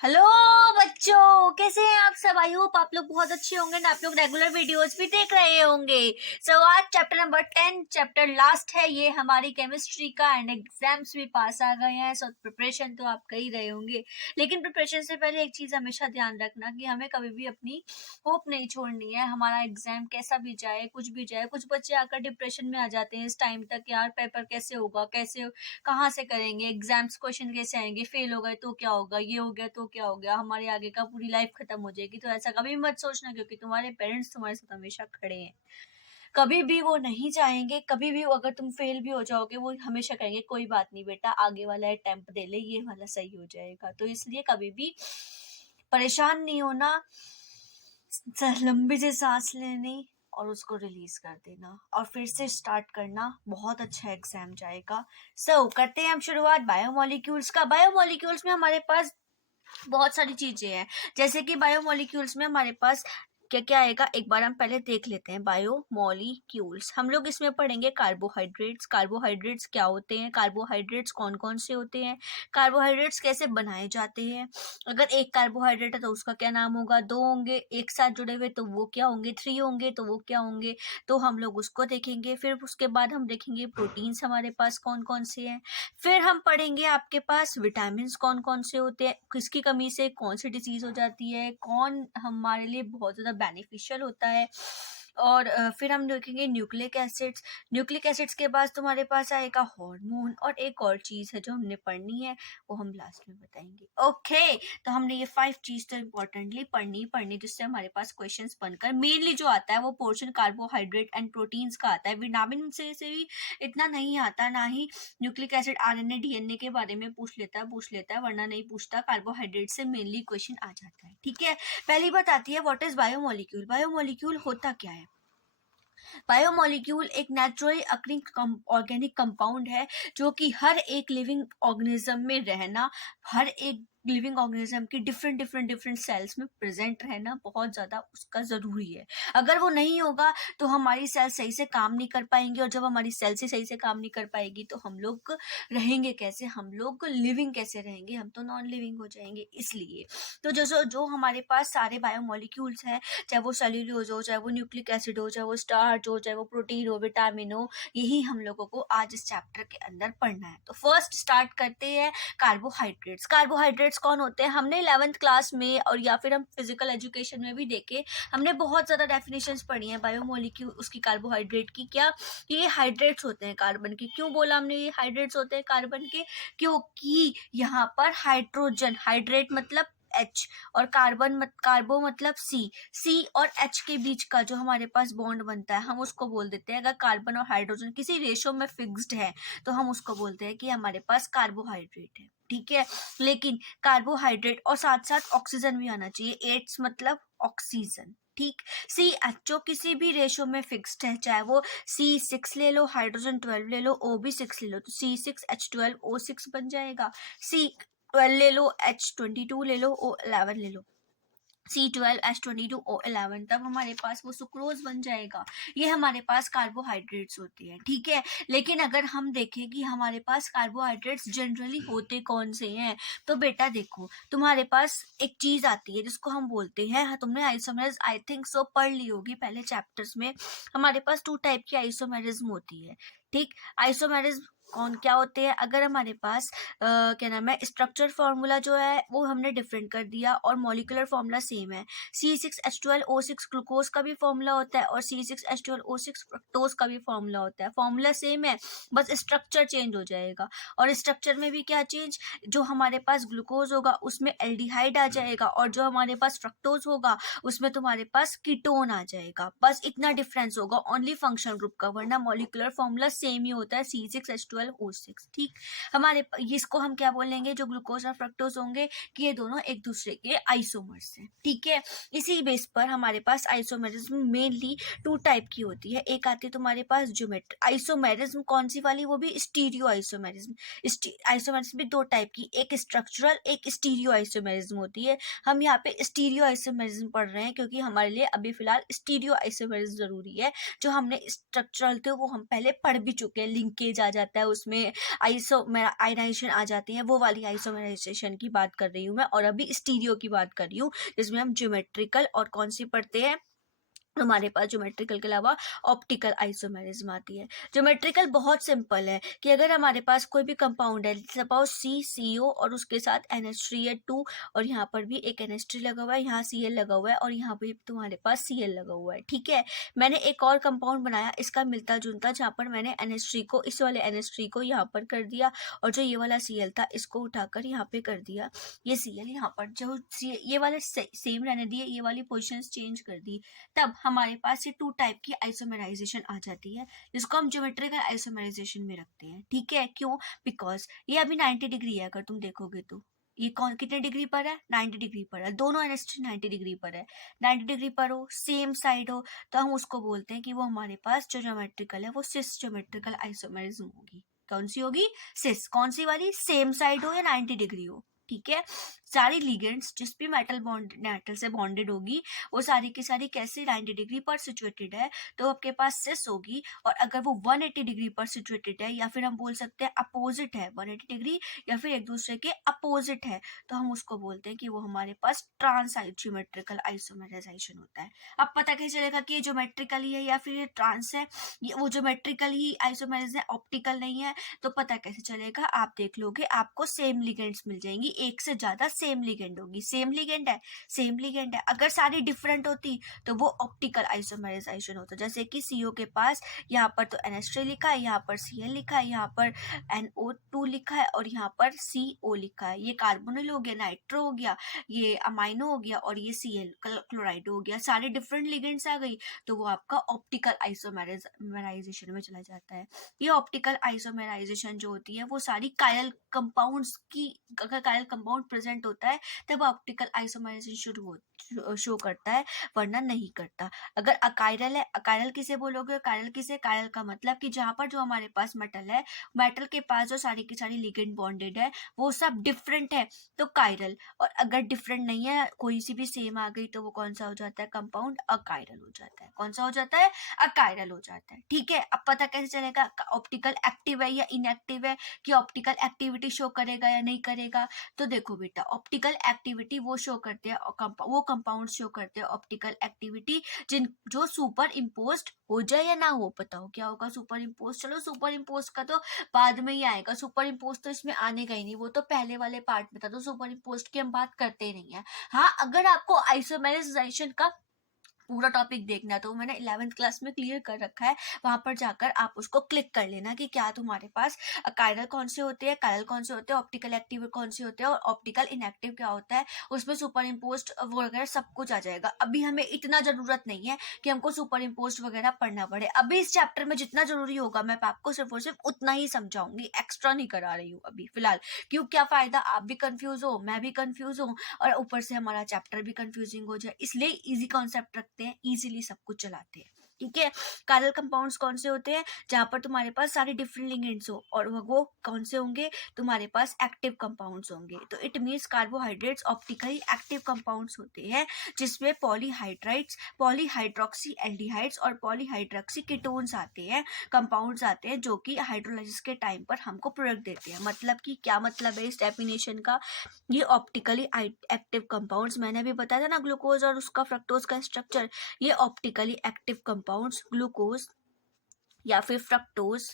Hello बच्चों, कैसे हैं आप सब। आई होप आप लोग बहुत अच्छे होंगे ना। आप लोग रेगुलर वीडियोस भी देख रहे होंगे। सो आज चैप्टर नंबर 10 चैप्टर लास्ट है ये हमारी केमिस्ट्री का एंड एग्जाम्स भी पास आ गए हैं। सो प्रिपरेशन तो आप कर ही रहे होंगे, लेकिन प्रिपरेशन से पहले एक चीज हमेशा ध्यान रखना कि हमें कभी भी अपनी होप नहीं छोड़नी है। हमारा एग्जाम कैसा भी जाए, कुछ भी जाए, कुछ बच्चे आकर डिप्रेशन में आ जाते हैं इस टाइम तक, यार पेपर कैसे होगा, कैसे कहाँ से करेंगे, एग्जाम्स क्वेश्चन कैसे आएंगे, फेल हो गए तो क्या होगा, ये हो गया तो क्या हो गया, हमारे आगे का पूरी लाइफ खत्म हो जाएगी। तो ऐसा कभी मत सोचना, क्योंकि तुम्हारे पेरेंट्स तुम्हारे साथ हमेशा खड़े हैं। कभी भी वो नहीं चाहेंगे, कभी भी अगर तुम फेल भी हो जाओगे वो हमेशा कहेंगे कोई बात नहीं बेटा, आगे वाला अटेम्प्ट दे ले, ये वाला सही हो जाएगा। तो इसलिए कभी भी परेशान नहीं होना, लंबी से सांस लेनी और उसको रिलीज कर देना और फिर से स्टार्ट करना। बहुत अच्छा एग्जाम जाएगा। करते हैं हम शुरुआत बायोमोलिक्यूल्स का। बायोमोलिक्यूल्स में हमारे पास बहुत सारी चीजें हैं। जैसे कि बायोमोलिक्यूल्स में हमारे पास क्या क्या आएगा, एक बार हम पहले देख लेते हैं। बायोमोलिक्यूल्स हम लोग इसमें पढ़ेंगे कार्बोहाइड्रेट्स। कार्बोहाइड्रेट्स क्या होते हैं, कार्बोहाइड्रेट्स कौन कौन से होते हैं, कार्बोहाइड्रेट्स कैसे बनाए जाते हैं, अगर एक कार्बोहाइड्रेट है तो उसका क्या नाम होगा, दो होंगे एक साथ जुड़े हुए तो वो क्या होंगे, थ्री होंगे तो वो क्या होंगे, तो हम लोग उसको देखेंगे। फिर उसके बाद हम देखेंगे प्रोटीन्स हमारे पास कौन कौन से हैं। फिर हम पढ़ेंगे आपके पास विटामिन कौन कौन से होते हैं, किसकी कमी से कौन सी डिजीज हो जाती है, कौन हमारे लिए बहुत ज्यादा बेनिफिशियल होता है। और फिर हम देखेंगे न्यूक्लिक एसिड्स। न्यूक्लिक एसिड्स के बाद तुम्हारे पास आएगा हार्मोन, और एक और चीज है जो हमने पढ़नी है, वो हम लास्ट में बताएंगे। ओके, तो हमने ये 5 चीज तो इम्पोर्टेंटली पढ़नी जिससे हमारे पास क्वेश्चंस बनकर मेनली जो आता है वो पोर्शन कार्बोहाइड्रेट एंड प्रोटीन्स का आता है। विटामिन से भी इतना नहीं आता, ना ही न्यूक्लिक एसिड आरएनए डीएनए के बारे में पूछ लेता है, वरना नहीं पूछता। कार्बोहाइड्रेट से मेनली क्वेश्चन आ जाता है। ठीक है, पहली बात आती है व्हाट इज बायोमोलिक्यूल। बायोमोलिक्यूल होता क्या है। बायोमोलिक्यूल एक नेचुरली अकरिंग ऑर्गेनिक कंपाउंड है जो कि हर एक लिविंग ऑर्गेनिज्म में रहना, हर एक लिविंग ऑर्गेनिज्म की डिफरेंट सेल्स में प्रेजेंट रहना बहुत ज्यादा उसका जरूरी है। अगर वो नहीं होगा तो हमारी सेल सही से काम नहीं कर पाएंगी, और जब हमारी सेल से सही से काम नहीं कर पाएगी तो हम लोग रहेंगे कैसे, हम लोग लिविंग कैसे रहेंगे, हम तो नॉन लिविंग हो जाएंगे। इसलिए तो जो हमारे पास सारे बायोमोलिक्यूल्स हैं, चाहे वो सेल्यूलोज हो, चाहे वो न्यूक्लिक एसिड हो, चाहे वो स्टार्च हो, चाहे वो प्रोटीन हो, विटामिन हो, यही हम लोगों को आज इस चैप्टर के अंदर पढ़ना है। तो फर्स्ट स्टार्ट करते हैं कार्बोहाइड्रेट्स। कार्बोहाइड्रेट्स कौन होते हैं, हमने 11th क्लास में और या फिर हम फिजिकल एजुकेशन में भी देखे, हमने बहुत ज्यादा डेफिनेशंस पढ़ी हैं बायोमोलिक्यूल उसकी, कार्बोहाइड्रेट की। क्या ये हाइड्रेट्स होते हैं कार्बन के। क्यों बोला हमने ये हाइड्रेट्स होते हैं कार्बन के, क्योंकि यहाँ पर हाइड्रोजन, हाइड्रेट मतलब H, और कार्बो मतलब C और H के बीच का जो हमारे पास बॉन्ड बनता है हम उसको बोल देते हैं, अगर कार्बन और हाइड्रोजन किसी रेशो में फिक्स्ड है तो हम उसको बोलते हैं कि हमारे पास कार्बोहाइड्रेट है। ठीक है, लेकिन कार्बोहाइड्रेट और साथ साथ ऑक्सीजन भी आना चाहिए। एट्स मतलब ऑक्सीजन। ठीक, CHO किसी भी रेशो में फिक्स्ड है, चाहे वो C6 ले लो, हाइड्रोजन 12 ले लो, O भी 6 ले लो, तो C6H12O6 बन जाएगा। C12 ले लो, H22 ले लो, O11 ले लो, C12H22O11, तब हमारे पास वो सुक्रोज बन जाएगा। ये हमारे पास कार्बोहाइड्रेट्स होते हैं। ठीक है, लेकिन अगर हम देखें कि हमारे पास कार्बोहाइड्रेट्स जनरली होते कौन से हैं, तो बेटा देखो तुम्हारे पास एक चीज आती है जिसको हम बोलते हैं, तुमने आइसोमेरिज्म आई थिंक सो पढ़ ली होगी पहले चैप्टर्स में। हमारे पास 2 टाइप की आइसोमेरिज्म होती है। ठीक, आइसोमेरिज्म कौन क्या होते हैं, अगर हमारे पास क्या नाम है, स्ट्रक्चर फॉर्मूला जो है वो हमने डिफरेंट कर दिया और मॉलिक्यूलर फॉर्मूला सेम है। C6H12O6 ग्लूकोज का भी फॉर्मूला होता है और C6H12O6 फ्रक्टोज का भी फॉर्मूला होता है। फॉर्मूला सेम है, बस स्ट्रक्चर चेंज हो जाएगा। और स्ट्रक्चर में भी क्या चेंज, जो हमारे पास ग्लूकोज होगा उसमें एल्डिहाइड आ जाएगा, और जो हमारे पास फ्रक्टोज होगा उसमें तुम्हारे पास कीटोन आ जाएगा। बस इतना डिफरेंस होगा ओनली फंक्शनल ग्रुप का, वरना मॉलिक्यूलर फॉर्मूला सेम ही होता है, C6H12O6। ठीक, हमारे इसको हम क्या बोलेंगे, जो ग्लूकोज और फ्रक्टोज होंगे कि ये दोनों एक दूसरे के आइसोमर्स हैं। ठीक है, इसी बेस पर हमारे पास आइसोमेरिज्म मेनली 2 टाइप की होती है। एक आती है तुम्हारे पास ज्योमेट्रिक आइसोमेरिज्म, कौन सी वाली, वो भी स्टीरियो आइसोमेरिज्म। आइसोमेरिज्म भी 2 टाइप की, एक स्ट्रक्चरल एक स्टीरियो आइसोमेरिज्म होती है। हम यहाँ पे स्टीरियो आइसोमेरिज्म पढ़ रहे हैं क्योंकि हमारे लिए अभी फिलहाल स्टीरियो आइसोमेरिज्म जरूरी है। जो हमने स्ट्रक्चरल थे वो हम पहले पढ़ भी चुके हैं, लिंकेज आ जाता है, उसमें आइसोमेराइजेशन आ जाती है, वो वाली आइसोमेराइजेशन की बात कर रही हूँ मैं। और अभी स्टीरियो की बात कर रही हूँ, जिसमें हम ज्योमेट्रिकल और कौन सी पढ़ते हैं, हमारे पास ज्योमेट्रिकल के अलावा ऑप्टिकल आइसोमेरिज्म आती है। ज्योमेट्रिकल बहुत सिंपल है कि अगर हमारे पास कोई भी कंपाउंड है, सपोज CCO और उसके साथ NH3 और यहाँ पर भी एक NH3 लगा हुआ है, यहाँ Cl लगा हुआ है और यहाँ पे तुम्हारे पास Cl लगा हुआ है, ठीक है। मैंने एक और कंपाउंड बनाया इसका मिलता जुलता, जहाँ पर मैंने NH3 को, इस वाले NH3 को यहाँ पर कर दिया और जो ये वाला Cl था इसको उठाकर यहाँ पे कर दिया, ये Cl यहाँ पर जो ये वाले सेम रहने दिए, ये वाली पोजिशन चेंज कर दी, तब हमारे पास ये 2 टाइप की आइसोमेराइजेशन आ जाती है, जिसको हम ज्योमेट्रिकल आइसोमेराइजेशन में रखते हैं, ठीक है। क्यों? बिकॉज ये अभी 90 डिग्री है, अगर तुम देखोगे तो ये कौन कितने डिग्री पर है, 90 डिग्री पर है, दोनों NH3 90 डिग्री पर है। 90 डिग्री पर हो, सेम साइड हो, तो हम उसको बोलते हैं कि वो हमारे पास जो ज्योमेट्रिकल है वो सिस ज्योमेट्रिकल आइसोमेरिज्म होगी। कौन सी होगी? सिस। कौन सी वाली? सेम साइड हो या 90 डिग्री हो, ठीक है। सारी लिगेंड्स जिस भी मेटल से बॉन्डेड होगी वो सारी की सारी कैसे 90 डिग्री पर सिचुएटेड है, तो आपके पास सिस होगी। और अगर वो 180 डिग्री पर सिचुएटेड है, या फिर हम बोल सकते हैं अपोजिट है 180 डिग्री, या फिर एक दूसरे के अपोजिट है, तो हम उसको बोलते हैं कि वो हमारे पास ट्रांस ज्योमेट्रिकल आइसोमेराइजेशन होता है। अब पता कैसे चलेगा कि ये ज्योमेट्रिकली है या फिर ये ट्रांस है, ये वो ज्योमेट्रिकल ही आइसोमेराइज है, ऑप्टिकल नहीं है, तो पता कैसे चलेगा? आप देख लोगे, आपको सेम लिगेंड्स मिल जाएंगी, एक से ज्यादा सेम लिगेंड होगी। सेम लिगेंड है, सेम लिगेंड है। अगर सारी डिफरेंट होती तो वो ऑप्टिकल आइसोमेराइजेशन होता, जैसे कि CO के पास यहाँ पर तो NH3 लिखा है, यहाँ पर Cl लिखा है, यहाँ पर NO2 लिखा है और यहाँ पर CO लिखा है। ये कार्बोनिल हो गया, नाइट्रो हो गया, ये अमाइनो हो गया और ये Cl क्लोराइड हो गया। सारे डिफरेंट लिगेंड्स आ गई तो वो आपका ऑप्टिकल आइसोमेराइजेशन में चला जाता है। ये ऑप्टिकल आइसोमेराइजेशन जो होती है वो सारी कायरल कंपाउंड्स की, अगर कायरल कंपाउंड प्रेजेंट होता है तब ऑप्टिकल आइसोमेराइजेशन शो करता है, वरना नहीं करता। अगर अकायरल है, अकायरल किसे बोलोगे? अकायरल किसे? कायरल का मतलब कि जहां पर जो हमारे पास मेटल है, मेटल के पास जो सारी की सारी लिगेंड बॉन्डेड है वो सब डिफरेंट है, तो कायरल। और अगर डिफरेंट नहीं है, कोई सी भी सेम आ गई, तो वो कौन सा हो जाता है? कंपाउंड अकायरल हो जाता है। कौन सा हो जाता है? अकायरल हो जाता है, ठीक है। अब पता कैसे चलेगा ऑप्टिकल एक्टिव है या इनएक्टिव है, कि ऑप्टिकल एक्टिविटी शो करेगा या नहीं करेगा? तो देखो बेटा, ऑप्टिकल एक्टिविटी वो शो करते हैं, वो कंपाउंड शो करते हैं ऑप्टिकल एक्टिविटी जो सुपर इम्पोज्ड हो जाए या ना हो। बताओ क्या होगा सुपर इम्पोज? चलो सुपर इम्पोज का तो बाद में ही आएगा, सुपर इम्पोज तो इसमें आने का ही नहीं, वो तो पहले वाले पार्ट में था, तो सुपर इम्पोज की हम बात करते ही नहीं है। हाँ, अगर आपको आइसोमेराइजेशन का पूरा टॉपिक देखना है तो मैंने 11th क्लास में क्लियर कर रखा है, वहां पर जाकर आप उसको क्लिक कर लेना कि क्या तुम्हारे पास कायरल कौन से होते हैं, कायरल कौन से होते हैं, ऑप्टिकल एक्टिव कौन से होते हैं और ऑप्टिकल इनएक्टिव क्या होता है, उसमें सुपर इम्पोस्ट वगैरह सब कुछ आ जाएगा। अभी हमें इतना जरूरत नहीं है कि हमको सुपर इम्पोस्ट वगैरह पढ़ना पड़े। अभी इस चैप्टर में जितना जरूरी होगा मैं आपको सिर्फ और सिर्फ उतना ही समझाऊंगी, एक्स्ट्रा नहीं करा रही हूँ अभी फिलहाल। क्यों, क्या फायदा, आप भी कंफ्यूज हो, मैं भी कंफ्यूज हूँ और ऊपर से हमारा चैप्टर भी कंफ्यूजिंग हो जाए, इसलिए इजी कॉन्सेप्ट रखते हैं, इजीली सब कुछ चलाते हैं, ठीक है। कायरल कंपाउंड्स कौन से होते हैं? जहां पर तुम्हारे पास सारे डिफरेंट लिगेंड्स हो, और वो कौन से होंगे? तुम्हारे पास एक्टिव कंपाउंड्स होंगे। तो it means carbohydrates optically active compounds होते हैं, जिसमें पॉलीहाइड्राइड्स, पॉलीहाइड्रोक्सी एल्डिहाइड्स और पॉलीहाइड्रोक्सी कीटोन्स आते हैं, कंपाउंड्स आते हैं जो कि हाइड्रोलाइसिस के टाइम पर हमको प्रोडक्ट देते हैं। मतलब कि क्या मतलब है इस डेफिनेशन का? ये ऑप्टिकली एक्टिव कंपाउंड्स, मैंने भी बताया था ना ग्लूकोज और उसका फ्रक्टोज का स्ट्रक्चर, ये ऑप्टिकली एक्टिव कंपाउंड्स ग्लूकोज या फिर फ्रक्टोज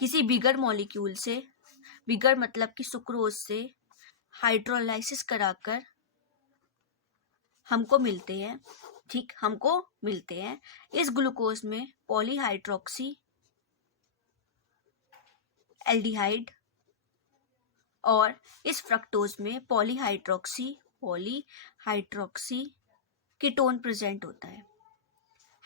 किसी बिगर मॉलिक्यूल से, बिगर मतलब कि सुक्रोज से हाइड्रोलाइसिस कराकर हमको मिलते हैं, ठीक, हमको मिलते हैं। इस ग्लूकोज में पॉलीहाइड्रोक्सी एल्डिहाइड और इस फ्रक्टोज में पॉलीहाइड्रोक्सी कीटोन प्रेजेंट होता है।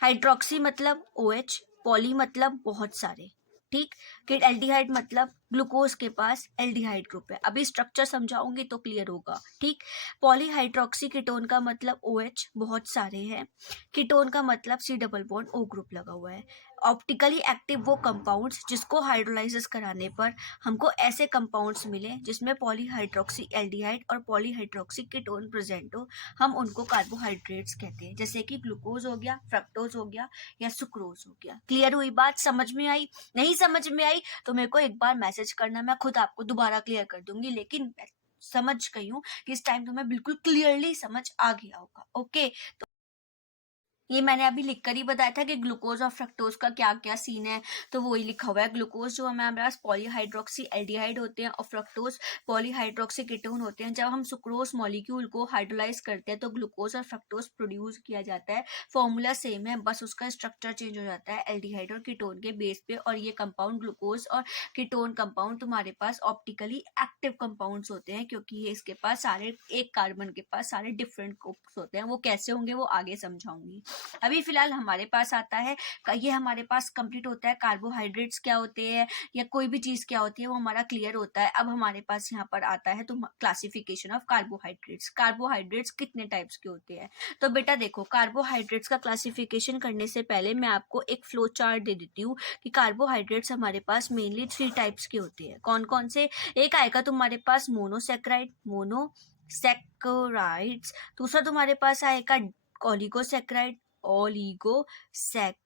हाइड्रोक्सी मतलब OH, पॉली मतलब बहुत सारे, ठीक, एल्डिहाइड मतलब ग्लूकोज के पास एल्डिहाइड ग्रुप है। अभी स्ट्रक्चर समझाऊंगी तो क्लियर होगा, ठीक। पॉलीहाइड्रोक्सी कीटोन का मतलब OH बहुत सारे हैं, कीटोन का मतलब C double bond O group लगा हुआ है। ऑप्टिकली एक्टिव वो कंपाउंड्स जिसको हाइड्रोलाइसिस कराने पर हमको ऐसे कंपाउंड्स मिले जिसमें पॉलीहाइड्रोक्सी एल्डिहाइड और पॉलीहाइड्रोक्सी कीटोन प्रेजेंट हो, हम उनको कार्बोहाइड्रेट्स कहते हैं, जैसे कि ग्लूकोज हो गया, फ्रक्टोज हो गया या सुक्रोज हो गया। क्लियर हुई बात? समझ में आई? नहीं समझ में आई तो मेरे को एक बार मैसेज करना, मैं खुद आपको दोबारा क्लियर कर दूंगी, लेकिन समझ गई हूँ कि इस टाइम तुम्हें बिल्कुल क्लियरली समझ आ गया होगा। ओके, ये मैंने अभी लिखकर ही बताया था कि ग्लूकोज और फ्रक्टोज का क्या क्या सीन है, तो वही लिखा हुआ है। ग्लूकोज जो हमारे पास पॉलीहाइड्रोक्सी एल्डिहाइड होते हैं और फ्रक्टोज पॉलीहाइड्रोक्सी कीटोन होते हैं। जब हम सुक्रोज मॉलिक्यूल को हाइड्रोलाइज करते हैं तो ग्लूकोज और फ्रक्टोज प्रोड्यूस किया जाता है। फॉर्मूला सेम है, बस उसका स्ट्रक्चर चेंज हो जाता है एल्डिहाइड और कीटोन के बेस पे। और ये कंपाउंड ग्लूकोज और कीटोन कंपाउंड तुम्हारे पास ऑप्टिकली एक्टिव कंपाउंड्स होते हैं, क्योंकि ये इसके पास सारे एक कार्बन के पास सारे डिफरेंट ग्रुप्स होते हैं। वो कैसे होंगे वो आगे समझाऊंगी। अभी फिलहाल हमारे पास आता है, ये हमारे पास कंप्लीट होता है कार्बोहाइड्रेट्स क्या होते हैं या कोई भी चीज क्या होती है, वो हमारा क्लियर होता है। अब हमारे पास यहाँ पर आता है तो क्लासिफिकेशन ऑफ कार्बोहाइड्रेट्स। कार्बोहाइड्रेट्स कितने टाइप्स के होते हैं? तो बेटा देखो, कार्बोहाइड्रेट्स का क्लासिफिकेशन करने से पहले मैं आपको एक फ्लो चार्ट दे देती हूँ कि कार्बोहाइड्रेट्स हमारे पास मेनली 3 टाइप्स के होते हैं। कौन कौन से? एक आएगा तुम्हारे पास मोनोसेक्राइड, मोनोसेक्राइड्स। दूसरा तुम्हारे पास आएगा ऑलिगोसेक्राइड, ऑलिगोसेक्राइड।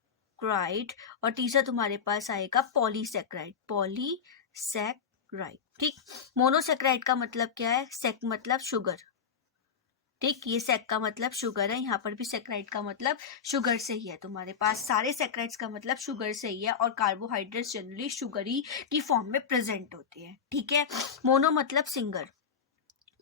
और तीसरा तुम्हारे पास आएगा पॉलीसेक्राइड, पॉलीसेक्राइड। ठीक, मोनोसेक्राइड का मतलब क्या है? सेक मतलब शुगर, ठीक, ये सेक का मतलब शुगर है, यहाँ पर भी सेक्राइड का मतलब शुगर से ही है। तुम्हारे पास सारे सेक्राइड्स का मतलब शुगर से ही है, और कार्बोहाइड्रेट्स जनरली शुगरी की फॉर्म में प्रेजेंट होते हैं। ठीक है, मोनो मतलब सिंगल,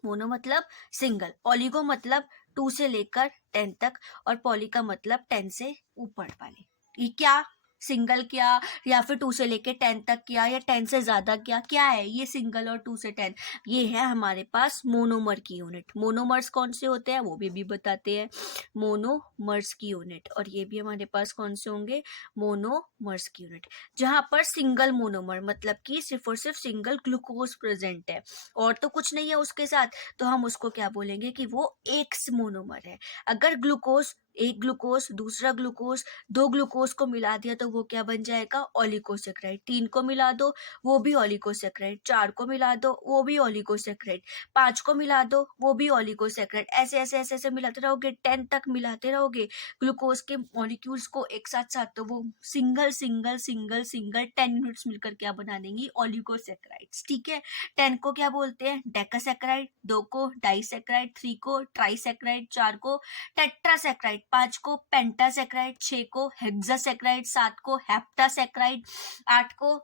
मोनो मतलब सिंगल, ऑलिगो मतलब 2 से लेकर 10 तक, और पॉली का मतलब 10 से ऊपर वाले। ये क्या? सिंगल क्या, या फिर 2 से लेकर 10 तक क्या, या 10 से ज्यादा क्या? क्या है ये सिंगल और 2 से 10? ये है हमारे पास मोनोमर की यूनिट। मोनोमर्स कौन से होते हैं वो भी बताते हैं, मोनोमर्स की यूनिट। और ये भी हमारे पास कौन से होंगे? मोनोमर्स की यूनिट। जहां पर सिंगल मोनोमर मतलब कि सिर्फ और सिर्फ सिंगल ग्लूकोज प्रेजेंट है और तो कुछ नहीं है उसके साथ, तो हम उसको क्या बोलेंगे कि वो एक मोनोमर है। अगर ग्लूकोज, एक ग्लूकोज, दूसरा ग्लूकोज, 2 ग्लूकोज को मिला दिया तो वो क्या बन जाएगा? ऑलिगोसेक्राइड। 3 को मिला दो वो भी ऑलिगोसेक्राइड, 4 को मिला दो वो भी ऑलिगोसेक्राइड, 5 को मिला दो वो भी ऑलिगोसेक्राइड। ऐसे ऐसे ऐसे ऐसे मिलाते रहोगे, 10 तक मिलाते रहोगे ग्लूकोज के मॉलिक्यूल्स को एक साथ साथ, तो वो single single single single 10 units मिलकर क्या बना देंगी? ऑलिगोसेक्राइड्स। ठीक है, 10 को क्या बोलते हैं? डेकासेक्राइड, 2 को डाइसेक्राइड, 3 को ट्राइसेक्राइड, 4 को टेट्रासेक्राइड, 5 को पेंटासेक्राइड, 6 को हेक्सासेक्राइड, 7 को हेप्टासेक्राइड, 8 को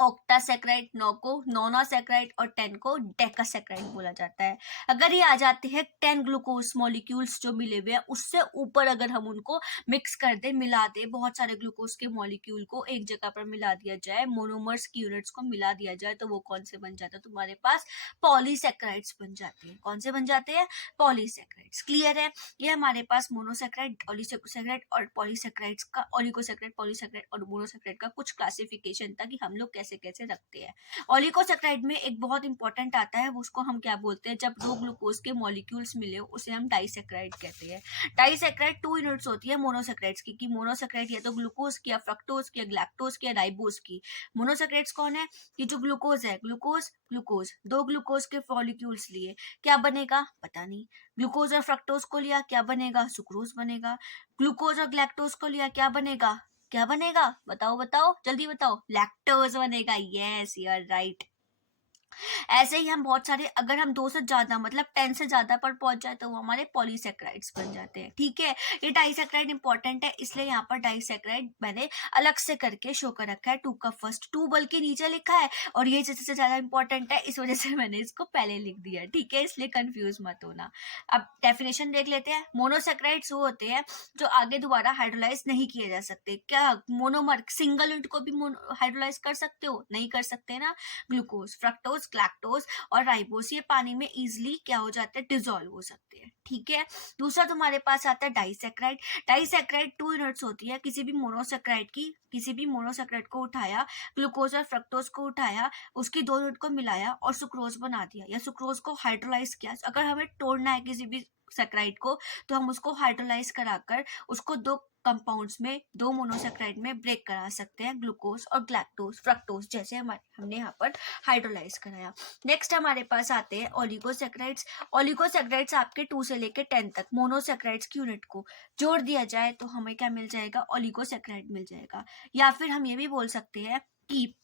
ऑक्टासेक्राइड, 9 को नोनासेक्राइड और 10 को डेकासेक्राइड बोला जाता है। अगर ये आ जाते हैं 10 ग्लूकोज मॉलिक्यूल्स जो मिले हुए हैं, उससे ऊपर अगर हम उनको मिक्स कर दे, मिला दे, बहुत सारे ग्लूकोज के मॉलिक्यूल को एक जगह पर मिला दिया जाए, मोनोमर्स की यूनिट्स को मिला दिया जाए, तो वो कौन से बन जाता है? तुम्हारे पास पॉलीसेक्राइड्स बन जाते हैं। कौन से बन जाते हैं? पॉलीसेक्राइड्स। क्लियर है? ये हमारे पास मोनोसेक्राइड, ऑलिगोसेक्राइड और पॉलीसेक्राइड्स का, ऑलिगोसेक्राइड, पॉलीसेक्राइड और मोनोसेक्राइड का कुछ क्लासिफिकेशन था कि हम लोग कैसे कैसे रखते हैं। ऑलिगोसेक्राइड में एक बहुत इंपॉर्टेंट आता है, उसको हम क्या बोलते हैं? जब 2 ग्लूकोज के मॉलिक्यूल्स मिले हो उसे हम डाइसेक्राइड कहते हैं। डाइसेक्राइड 2 यूनिट्स होती है मोनोसेक्राइड्स की, मोनोसेक्राइड या तो ग्लूकोज की, या फ्रक्टोज की, या लैक्टोज की, या राइबोज की। मोनोसेक्राइड्स कौन है? कि जो ग्लूकोज है, ग्लूकोज ग्लूकोज 2 ग्लूकोज के मॉलिक्यूल्स लिए क्या बनेगा? पता नहीं। ग्लूकोज और फ्रक्टोज को लिया क्या बनेगा? सुक्रोज बनेगा। ग्लूकोज और लैक्टोज को लिया क्या बनेगा? क्या बनेगा? बताओ बताओ जल्दी बताओ। लैक्टोज बनेगा। Yes, you are right. ऐसे ही हम बहुत सारे, अगर हम 2 से ज्यादा मतलब 10 से ज्यादा पर पहुंच जाए तो वो हमारे पॉलीसेक्राइड्स बन जाते हैं। ठीक है, ये डाइसेक्राइड इंपॉर्टेंट है, इसलिए यहाँ पर डाइसेक्राइड मैंने अलग से करके शो कर रखा है। 2 का फर्स्ट 2 बल्कि नीचे लिखा है, और ये सबसे ज्यादा इंपॉर्टेंट है, इस वजह से मैंने इसको पहले लिख दिया। ठीक है, इसलिए कंफ्यूज मत होना। अब डेफिनेशन देख लेते हैं। मोनोसेक्राइड्स वो होते हैं जो आगे दोबारा हाइड्रोलाइज नहीं किए जा सकते। क्या मोनोमर सिंगल यूनिट को भी हाइड्रोलाइज कर सकते हो? नहीं कर सकते ना। ग्लूकोज, फ्रक्टोज फ्रक्टोज, लैक्टोज और राइबोस, ये पानी में इजिली क्या हो जाते हैं, डिजोल्व हो सकते हैं, ठीक है। दूसरा तुम्हारे पास आता है डाइसैक्राइड। डाइसैक्राइड 2 यूनिट्स होती है किसी भी मोनोसैक्राइड की। किसी भी मोनोसैक्राइड को उठाया, ग्लूकोज और फ्रक्टोज को उठाया, उसकी 2 यूनिट को मिलाया और सुक्रोज बना दिया, या सुक्रोज को हाइड्रोलाइज किया। अगर हमें तोड़ना है किसी भी सैक्राइड को, तो हम उसको हाइड्रोलाइज कराकर उसको 2 कंपाउंड्स में, 2 मोनोसैक्राइड में ब्रेक करा सकते हैं, ग्लूकोज और ग्लैक्टोज, फ्रक्टोज, जैसे हमने यहाँ पर हाइड्रोलाइज कराया। नेक्स्ट हमारे पास आते हैं ओलिगोसैक्राइड्स। ओलिगोसैक्राइड्स आपके 2 से लेकर 10 तक मोनोसैक्राइड्स की यूनिट को जोड़ दिया जाए तो हमें क्या मिल जाएगा, ओलिगोसैक्राइड मिल जाएगा। या फिर हम ये भी बोल सकते हैं कि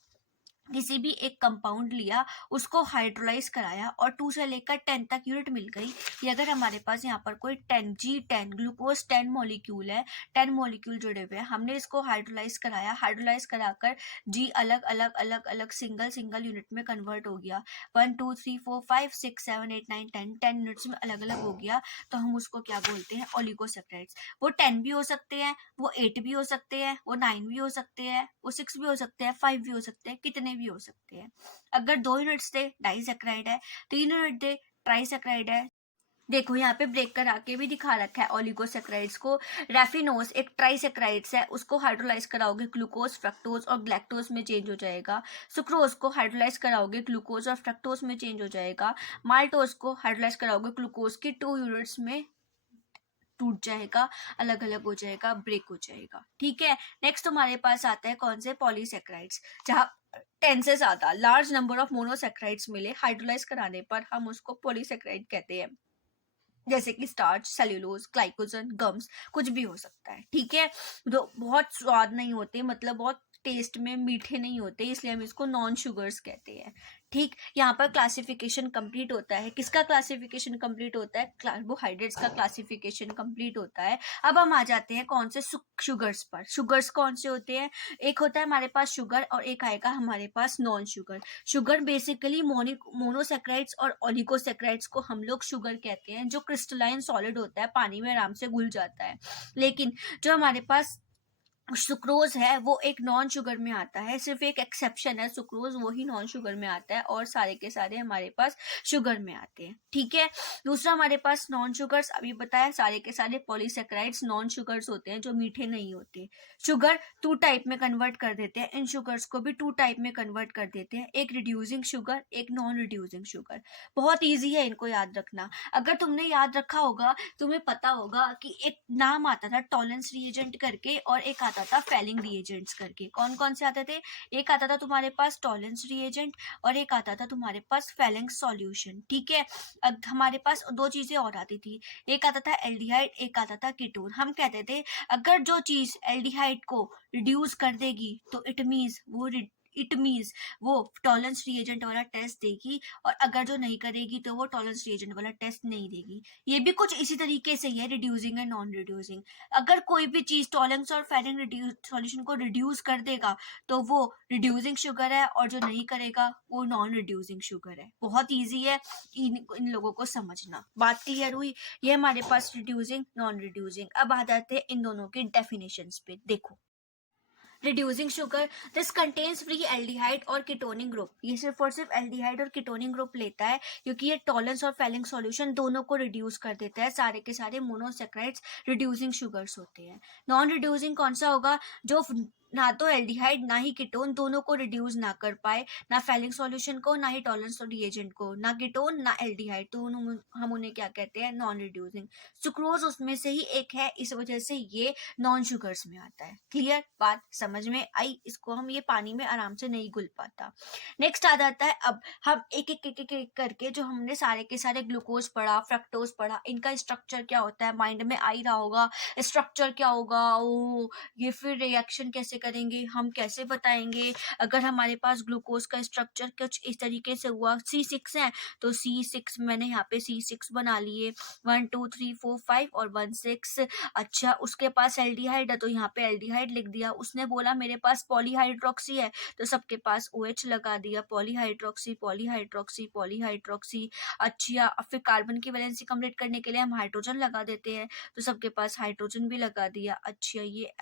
किसी भी एक कंपाउंड लिया, उसको हाइड्रोलाइज कराया और 2 से लेकर 10 तक यूनिट मिल गई कि अगर हमारे पास यहाँ पर कोई 10 ग्लूकोज 10 मॉलिक्यूल है, 10 मॉलिक्यूल जुड़े हुए हैं, हमने इसको हाइड्रोलाइज कराया, हाइड्रोलाइज कराकर जी अलग अलग अलग अलग सिंगल यूनिट में कन्वर्ट हो गया, 1 2 3 4 5 6 7 8 9 10 यूनिट्स में अलग अलग हो गया, तो हम उसको क्या बोलते हैं, ओलिगोसैक्राइड्स। वो 10 भी हो सकते हैं, वो 8 भी हो सकते हैं, वो 9 भी हो सकते हैं, वो 6 भी हो सकते हैं, 5 भी हो सकते हैं, कितने भी हो सकते हैं। अगर 2 यूनिट्स थे डाइसैक्राइड है, 3 यूनिट थे ट्राइसैक्राइड है। देखो यहाँ पे ब्रेक करा के भी दिखा रखा है ओलिगोसैक्राइड्स को। रैफिनोज एक ट्राइसैक्राइड्स है, उसको हाइड्रोलाइज कराओगे ग्लूकोज, फ्रक्टोज और ग्लैक्टोज में चेंज हो जाएगा। सुक्रोज को हाइड्रोलाइज कराओगे ग्लूकोज और फ्रक्टोज में चेंज हो जाएगा। माल्टोज को हाइड्रोलाइज कराओगे ग्लूकोज की 2 यूनिट्स में टूट जाएगा, अलग अलग हो जाएगा, ब्रेक हो जाएगा, ठीक है। नेक्स्ट हमारे पास आता है कौन से, पॉलीसैक्राइड्स। जहाँ 10 से ज्यादा लार्ज नंबर ऑफ मोनोसैक्राइड्स मिले हाइड्रोलाइज कराने पर हम उसको पॉलीसैक्राइड कहते हैं, जैसे कि स्टार्च, सेल्यूलोज, ग्लाइकोजन, गम्स, कुछ भी हो सकता है, ठीक है। तो बहुत स्वाद नहीं होते, मतलब बहुत टेस्ट में मीठे नहीं होते, इसलिए हम इसको नॉन शुगर्स कहते हैं, ठीक। यहाँ पर क्लासिफिकेशन कंप्लीट होता है, किसका क्लासिफिकेशन कंप्लीट होता है, कार्बोहाइड्रेट्स का क्लासिफिकेशन कंप्लीट होता है। अब हम आ जाते हैं कौन से, शुगर्स पर। शुगर्स कौन से होते हैं, एक होता है हमारे पास शुगर और एक आएगा हमारे पास non sugar. Sugar basically monosaccharides और ओलिगोसैक्राइड्स को हम लोग शुगर कहते हैं, जो क्रिस्टलाइन सॉलिड होता है, पानी में आराम से घुल जाता है। लेकिन जो हमारे पास सुक्रोज है वो एक नॉन शुगर में आता है, सिर्फ एक एक्सेप्शन है, सुक्रोज वो ही नॉन शुगर में आता है और सारे के सारे हमारे पास शुगर में आते हैं, ठीक है। दूसरा हमारे पास नॉन शुगर्स, अभी बताया, सारे के सारे पॉलीसैकेराइड्स नॉन शुगर्स होते हैं जो मीठे नहीं होते। शुगर 2 टाइप में कन्वर्ट कर देते हैं, इन शुगर्स को भी 2 टाइप में कन्वर्ट कर देते हैं, एक रिड्यूसिंग शुगर, एक नॉन रिड्यूसिंग शुगर। बहुत ईजी है इनको याद रखना। अगर तुमने याद रखा होगा, तुम्हें पता होगा कि एक नाम आता था टॉलेंस रिएजेंट करके और एक आता था फेलिंग रिएजेंट्स करके। कौन कौन से आते थे, एक आता था तुम्हारे पास टॉलेंस रिएजेंट और एक आता था तुम्हारे पास फेलिंग सॉल्यूशन, ठीक है। अब हमारे पास 2 चीजें और आती थी, एक आता था एल्डिहाइड, एक आता था कीटोन। हम कहते थे अगर जो चीज एल्डिहाइड को रिड्यूस कर देगी तो इट मीन्स वो टॉलेंस रिएजेंट वाला टेस्ट देगी, और अगर जो नहीं करेगी तो वो टॉलेंस रिएजेंट वाला टेस्ट नहीं देगी। ये भी कुछ इसी तरीके से ही है, रिड्यूसिंग एंड नॉन रिड्यूसिंग। अगर कोई भी चीज टॉलेंस और फेलिंग सॉल्यूशन को रिड्यूस कर देगा तो वो रिड्यूसिंग शुगर है, और जो नहीं करेगा वो नॉन रिड्यूसिंग शुगर है। बहुत ईजी है इन लोगों को समझना। बात क्लियर हुई, ये हमारे पास रिड्यूसिंग नॉन रिड्यूसिंग। अब आ जाते हैं इन दोनों की डेफिनेशंस पे। देखो, reducing sugar, this contains free aldehyde और कीटोनिक ग्रुप। ये सिर्फ और सिर्फ एल्डिहाइड और कीटोनिक ग्रुप लेता है, क्योंकि ये टॉलेंस और फेलिंग सॉल्यूशन दोनों को रिड्यूस कर देता है। सारे के सारे मोनोसैक्राइड्स रिड्यूसिंग शुगर्स होते हैं। नॉन रिड्यूसिंग कौन सा होगा, जो ना तो एल्डिहाइड ना ही कीटोन दोनों को रिड्यूस ना कर पाए, ना फेलिंग सॉल्यूशन को, ना ही टॉलेंस रिएजेंट को, ना कीटोन ना एल्डिहाइड, तो हम उन्हें क्या कहते हैं, नॉन रिड्यूसिंग। सुक्रोज उसमें से ही एक है, इस वजह से ये नॉन शुगर्स में आता है। क्लियर, बात समझ में आई, इसको हम ये पानी में आराम से नहीं घुल पाता। नेक्स्ट आ जाता है, अब हम एक करके, जो हमने सारे के सारे ग्लूकोज पढ़ा, फ्रक्टोज पढ़ा, इनका स्ट्रक्चर क्या होता है माइंड में आ ही रहा होगा। स्ट्रक्चर क्या होगा, ओ ये फिर रिएक्शन कैसे करेंगे, हम कैसे बताएंगे। अगर हमारे पास ग्लूकोज का स्ट्रक्चर कुछ इस तरीके से हुआ, C6 है तो C6 मैंने यहाँ पे C6 बना लिए, 1 2 3 4 5 और 1 6। अच्छा, उसके पास एल्डिहाइड है तो यहाँ पे एल्डिहाइड लिख दिया। उसने बोला मेरे पास पॉलीहाइड्रोक्सी है तो सबके पास OH लगा दिया, पॉलीहाइड्रोक्सी पॉलीहाइड्रोक्सी पॉलीहाइड्रोक्सी। अच्छा, अब फिर कार्बन की वैलेंसी कंप्लीट करने के लिए हम हाइड्रोजन लगा देते हैं तो सबके पास हाइड्रोजन भी लगा दिया। अच्छा, ये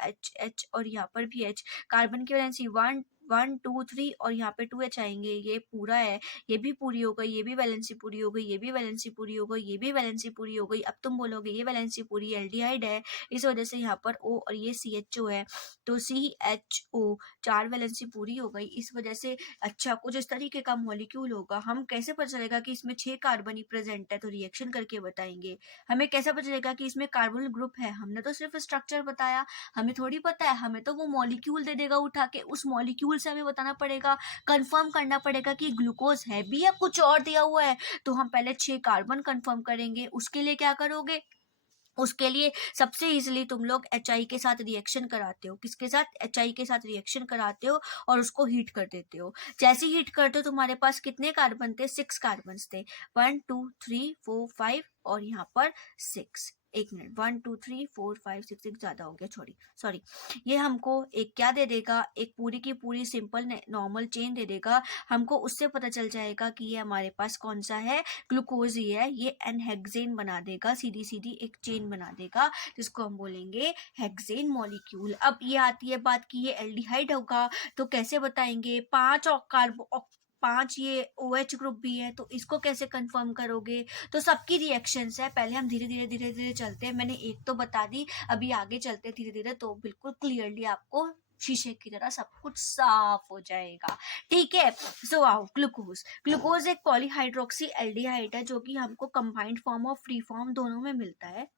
H और यहाँ पर भी H। कार्बन की वैलेंसी 1 1 2 3 और यहाँ पे 2H आएंगे, ये पूरा है, ये भी पूरी हो गई, ये भी वैलेंसी पूरी हो गई, ये भी वैलेंसी पूरी हो गई, ये भी वैलेंसी पूरी हो गई। अब तुम बोलोगे ये वैलेंसी पूरी एल्डिहाइड है, इस वजह से यहाँ पर O और ये CHO है, तो CHO 4 वैलेंसी पूरी हो गई, इस वजह से अच्छा कुछ इस तरीके का मॉलिक्यूल होगा। हम कैसे पता चलेगा कि इसमें 6 कार्बन ही प्रेजेंट है, तो रिएक्शन करके बताएंगे। हमें कैसे पता चलेगा कि इसमें कार्बोनिल ग्रुप है, हमने तो सिर्फ स्ट्रक्चर बताया, हमें थोड़ी पता है, हमें तो वो मॉलिक्यूल दे देगा उठा के, उस मॉलिक्यूल से हमें बताना पड़ेगा, कंफर्म करना पड़ेगा कि ग्लूकोज है भी या कुछ और दिया हुआ है। तो हम पहले 6 कार्बन कंफर्म करेंगे, उसके लिए क्या करोगे, उसके लिए सबसे इजीली तुम लोग HI के साथ रिएक्शन कराते हो, किसके साथ, HI के साथ रिएक्शन कराते हो और उसको हीट कर देते हो। जैसे हीट करते हो तुम्हारे पास कितने कार्बन थे, 6 कार्बन थे, 1 2 3 4 5 और यहाँ पर 6। एक मिनट, 1 2 3 4 5 6, एक ज्यादा हो गया, सॉरी। ये हमको एक क्या दे देगा, एक पूरी की पूरी सिंपल नॉर्मल चेन दे देगा। हमको उससे पता चल जाएगा कि ये हमारे पास कौन सा है, ग्लूकोज ही है, ये एन हेक्सेन बना देगा, सीधी सीधी एक चेन बना देगा, जिसको हम बोलेंगे हेक्सेन मॉलिक्यूल। अब ये आती है बात कि ये एल्डिहाइड होगा, तो कैसे बताएंगे, 5 ये OH ग्रुप भी है, तो इसको कैसे कंफर्म करोगे। तो सबकी रिएक्शंस है, पहले हम धीरे धीरे चलते हैं, मैंने एक तो बता दी, अभी आगे चलते धीरे धीरे, तो बिल्कुल क्लियरली आपको शीशे की तरह सब कुछ साफ हो जाएगा। ठीक है, सो आओ, ग्लूकोज एक पॉलीहाइड्रोक्सी एल्डिहाइड है, जो कि हमको कंबाइंड फॉर्म और फ्री फॉर्म दोनों में मिलता है।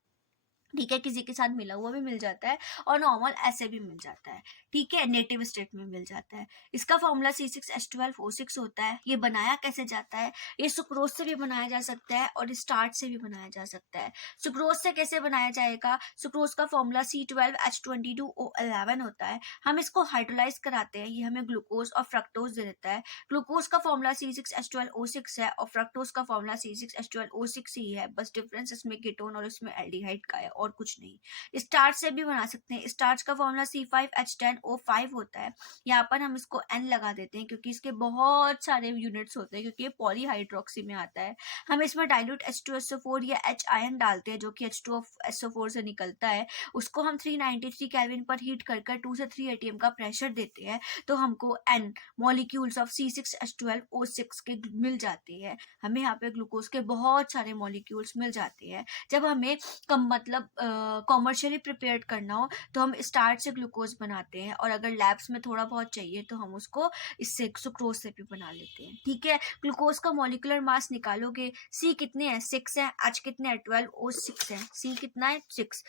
ठीक है, किसी के साथ मिला हुआ भी मिल जाता है और नॉर्मल ऐसे भी मिल जाता है। ठीक है, नेटिव स्टेट में मिल जाता है। इसका फॉर्मूला C6H12O6 होता है। ये बनाया कैसे जाता है, ये सुक्रोज से भी बनाया जा सकता है और स्टार्च से भी बनाया जा सकता है। सुक्रोज से कैसे बनाया जाएगा, सुक्रोज का फॉर्मूला C12H22O11 होता है। हम इसको हाइड्रोलाइज कराते हैं, ये हमें ग्लूकोज और फ्रक्टोज दे देता है। ग्लूकोज का फॉर्मूला C6H12O6 है और फ्रक्टोज का फॉर्मूला C6H12O6 ही है, बस डिफरेंस इसमें कीटोन और इसमें एल्डिहाइड का है और कुछ नहीं। स्टार्च से भी बना सकते हैं, स्टार्च का फॉर्मूला C5H10O5 होता है। यहाँ पर हम इसको N लगा देते हैं क्योंकि इसके बहुत सारे यूनिट्स होते हैं, क्योंकि ये पॉलीहाइड्रोक्सी में आता है। हम इसमें डाइल्यूट H2SO4 या H आयन डालते हैं, जो कि H2SO4 से निकलता है, उसको हम 393 केल्विन पर हीट कर 2 से 3 atm का प्रेशर देते हैं, तो हमको N मॉलिक्यूल्स ऑफ C6H12O6 के मिल जाते हैं। हमें यहाँ पे ग्लूकोज के बहुत सारे मॉलिक्यूल्स मिल जाते हैं। जब हमें मतलब कॉमर्शियली प्रिपेयर्ड करना हो तो हम स्टार्च से ग्लूकोज बनाते हैं, और अगर लैब्स में थोड़ा बहुत चाहिए तो हम उसको इससे सुक्रोज से भी बना लेते हैं। ठीक है, ग्लूकोज का मॉलिक्यूलर मास निकालोगे, C कितने हैं, 6 है, H कितने हैं, 12, O6 है, C कितना है, 6,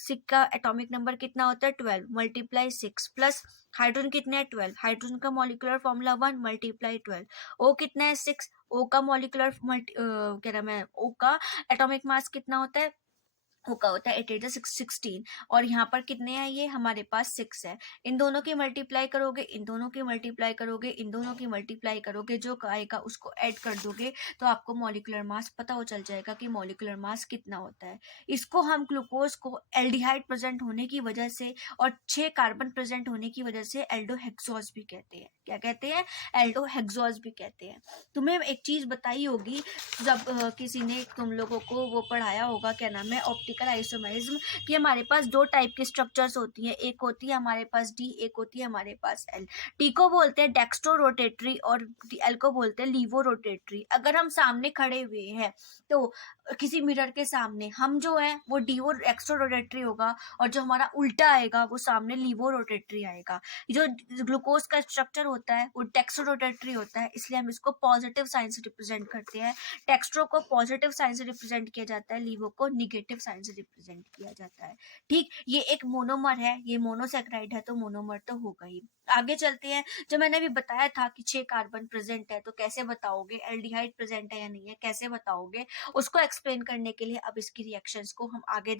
C का एटॉमिक नंबर कितना होता है, 12 मल्टीप्लाई 6 प्लस हाइड्रोजन कितने हैं, 12, हाइड्रोजन का मॉलिक्यूलर फॉर्मूला 1 मल्टीप्लाई 12, O कितना है, 6, O का मॉलिक्यूलर कह रहा मैं, O का एटॉमिक मास कितना होता है, होगा होता है 8 16, और यहाँ पर कितने हैं, ये हमारे पास 6 है। इन दोनों की मल्टीप्लाई करोगे, इन दोनों की मल्टीप्लाई करोगे, इन दोनों की मल्टीप्लाई करोगे, जो आएगा उसको ऐड कर दोगे, तो आपको मॉलिक्यूलर मास पता हो चल जाएगा कि मॉलिक्यूलर मास कितना होता है। इसको हम ग्लूकोज को एल्डिहाइड प्रेजेंट होने की वजह से और 6 कार्बन प्रेजेंट होने की वजह से एल्डोहेक्सोज भी कहते हैं। क्या कहते हैं, एल्डोहेक्सोज भी कहते हैं। तुम्हें एक चीज बताई होगी जब किसी ने तुम लोगों को वो पढ़ाया होगा, क्या नाम है, ऑप्टिकल आइसोमेरिज्म, कि हमारे पास 2 टाइप की स्ट्रक्चर्स होती हैं, एक होती है हमारे पास D, एक होती है हमारे पास L। D को बोलते हैं डेक्स्ट्रो रोटेटरी और L को बोलते हैं लीवो रोटेटरी। अगर हम सामने खड़े हुए हैं तो किसी मिरर के सामने, हम जो है वो डीवो डेक्स्ट्रो रोटेटरी होगा, और जो हमारा उल्टा आएगा वो सामने लीवो रोटेटरी आएगा। जो ग्लूकोज का स्ट्रक्चर होता है वो डेक्स्ट्रो रोटेटरी होता है, इसलिए हम इसको पॉजिटिव साइन से रिप्रेजेंट करते हैं। डेक्स्ट्रो को पॉजिटिव साइन से रिप्रेजेंट किया जाता है, लीवो को निगेटिव साइन से रिप्रेजेंट किया जाता है। ठीक, ये एक मोनोमर है, ये मोनोसेक्राइड है, तो मोनोमर तो होगा ही। आगे चलते हैं, जो मैंने अभी बताया था कि 6 कार्बन प्रेजेंट है, तो कैसे बताओगे, एल्डिहाइड प्रेजेंट है या नहीं है, कैसे बताओगे, उसको एक्सप्लेन करने के लिए अब इसकी रिएक्शंस को हम आगे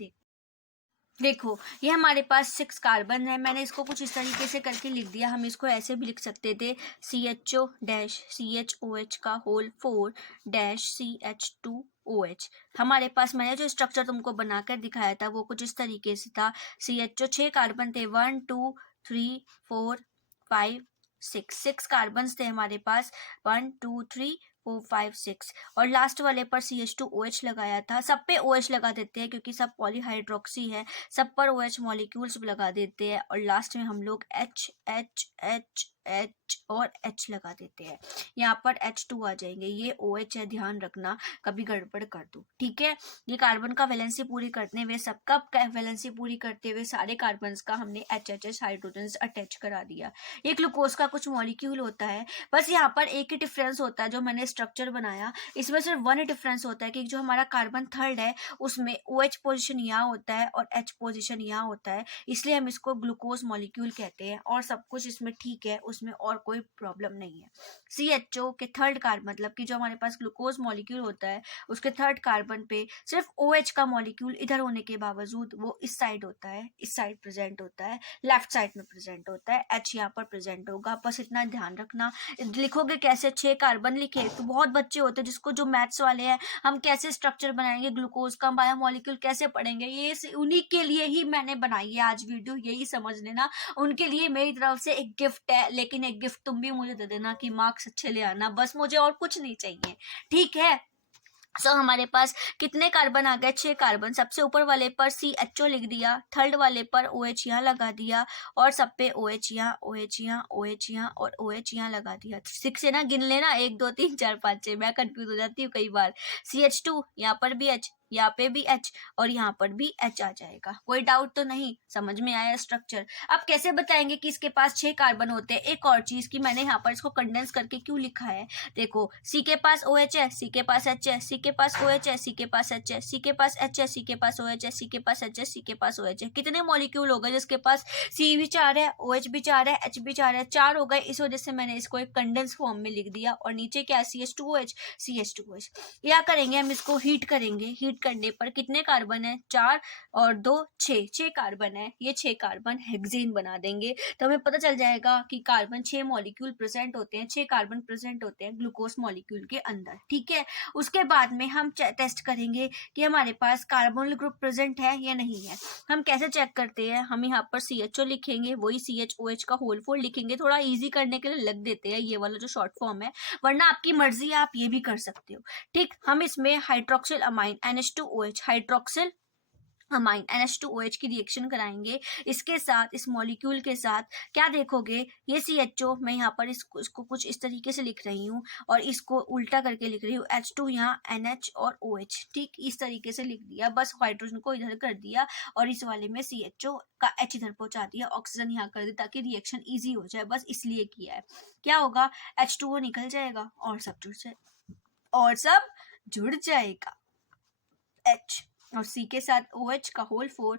देखो, ये हमारे पास 6 कार्बन है, मैंने इसको कुछ इस तरीके से करके लिख दिया। हम इसको ऐसे भी लिख सकते थे, CHO डैश CHOH का होल 4 डैश CH2OH। हमारे पास मैंने जो स्ट्रक्चर तुमको बनाकर दिखाया था वो कुछ इस तरीके से था। CHO 6 कार्बन थे, 1 2 3 4 5 6 कार्बन थे हमारे पास, 1 2 3 4 5 6, और लास्ट वाले पर CH2OH लगाया था। सब पे OH लगा देते हैं क्योंकि सब पॉलीहाइड्रोक्सी है, सब पर OH मॉलिक्यूल्स लगा देते हैं, और लास्ट में हम लोग H H और H लगा देते हैं, यहाँ पर H2 आ जाएंगे, ये OH है, ध्यान रखना कभी गड़बड़ कर दूं, ठीक है। ये कार्बन का वैलेंसी पूरी करते हुए, सबका वैलेंसी पूरी करते हुए सारे कार्बन का हमने HHS हाइड्रोजन अटैच करा दिया। ये ग्लूकोज का कुछ मॉलिक्यूल होता है, बस यहाँ पर एक ही डिफरेंस होता है, जो मैंने स्ट्रक्चर बनाया इसमें सिर्फ वन ही डिफरेंस होता है कि जो हमारा कार्बन थर्ड है उसमें OH पोजिशन यहाँ होता है और H पोजिशन यहाँ होता है, इसलिए हम इसको ग्लूकोज मॉलिक्यूल कहते हैं, और सब कुछ इसमें ठीक है, उसमें और कोई प्रॉब्लम नहीं है। CHO के थर्ड कार्बन, मतलब कि जो हमारे पास ग्लूकोज मॉलिक्यूल होता है उसके थर्ड कार्बन पे सिर्फ OH का मॉलिक्यूल इधर होने के बावजूद वो इस साइड होता है, इस साइड प्रेजेंट होता है, लेफ्ट साइड में प्रेजेंट होता है, H यहाँ पर प्रेजेंट होगा। बस इतना ध्यान रखना। लिखोगे कैसे, 6 कार्बन लिखे तो बहुत बच्चे होते हैं जिसको, जो मैथ्स वाले हैं, हम कैसे स्ट्रक्चर बनाएंगे ग्लूकोज का, बायोमोलिक्यूल कैसे पढ़ेंगे, ये उन्हीं के लिए ही मैंने बनाई है आज वीडियो, यही समझ लेना। उनके लिए मेरी तरफ से एक गिफ्ट है, लेकिन एक गिफ्ट तुम भी मुझे दे देना कि मार्क्स अच्छे ले आना, बस मुझे और कुछ नहीं चाहिए, ठीक है। हमारे पास कितने कार्बन आ गए, 6 कार्बन। सबसे ऊपर वाले पर CHO लिख दिया, थर्ड वाले पर OH यहाँ लगा दिया, और सब पे OH यहाँ, OH यहाँ, OH यहाँ और OH यहाँ लगा दिया। 6 से ना गिन लेना, 1 2 3 4 5 6, मैं कंफ्यूज हो जाती हूँ कई बार। CH2 यहाँ पर भी H, यहाँ पे भी H और यहाँ पर भी H आ जाएगा। कोई डाउट तो नहीं, समझ में आया स्ट्रक्चर। अब कैसे बताएंगे कि इसके पास 6 कार्बन होते हैं। एक और चीज की मैंने यहाँ पर इसको कंडेंस करके क्यों लिखा है, देखो C के पास OH है, C के पास H है, C के पास OH है, C के पास H है, C के पास H है, C के पास OH है, C के पास H है, C के पास OH है। कितने मॉलिक्यूल हो गए जिसके पास C भी 4 है, OH भी 4 है, H भी 4 है, 4 हो गए। इस वजह से मैंने इसको एक कंडेंस फॉर्म में लिख दिया, और नीचे क्या है, CH2OH, CH2OH। क्या करेंगे हम, इसको हीट करेंगे। हीट करने पर कितने कार्बन है, 4 और 2 6 कार्बन है, ये 6 कार्बन हेक्सेन बना देंगे, तो हमें पता चल जाएगा कि कार्बन 6 मॉलिक्यूल प्रेजेंट होते हैं, 6 कार्बन प्रेजेंट होते हैं ग्लूकोज मॉलिक्यूल के अंदर, ठीक है। उसके बाद में हम टेस्ट करेंगे कि हमारे पास कार्बोनिल ग्रुप प्रेजेंट है या नहीं है। हम कैसे चेक करते हैं, हम यहाँ पर CHO लिखेंगे, वही CHOH का होल फोर लिखेंगे, थोड़ा इजी करने के लिए लग देते हैं ये वाला जो शॉर्ट फॉर्म है, वरना आपकी मर्जी है, आप ये भी कर सकते हो, ठीक। हम इसमें hydroxyl amine NH2OH, hydroxyl amine NH2OH की रिएक्शन कराएंगे इसके साथ, इस मॉलिक्यूल के साथ। क्या देखोगे, ये CHO, मैं यहाँ पर इसको कुछ इस तरीके से लिख रही हूँ, और इसको उल्टा करके लिख रही हूँ, H2 यहाँ, NH और OH, ठीक इस तरीके से लिख दिया, बस हाइड्रोजन को इधर कर दिया और इस वाले में CHO का H इधर पहुंचा दिया, ऑक्सीजन यहाँ कर दिया ताकि रिएक्शन ईजी हो जाए, बस इसलिए किया है। क्या होगा, H2O निकल जाएगा और सब जुड़ जाएगा, H और C के साथ OH का होल फोर,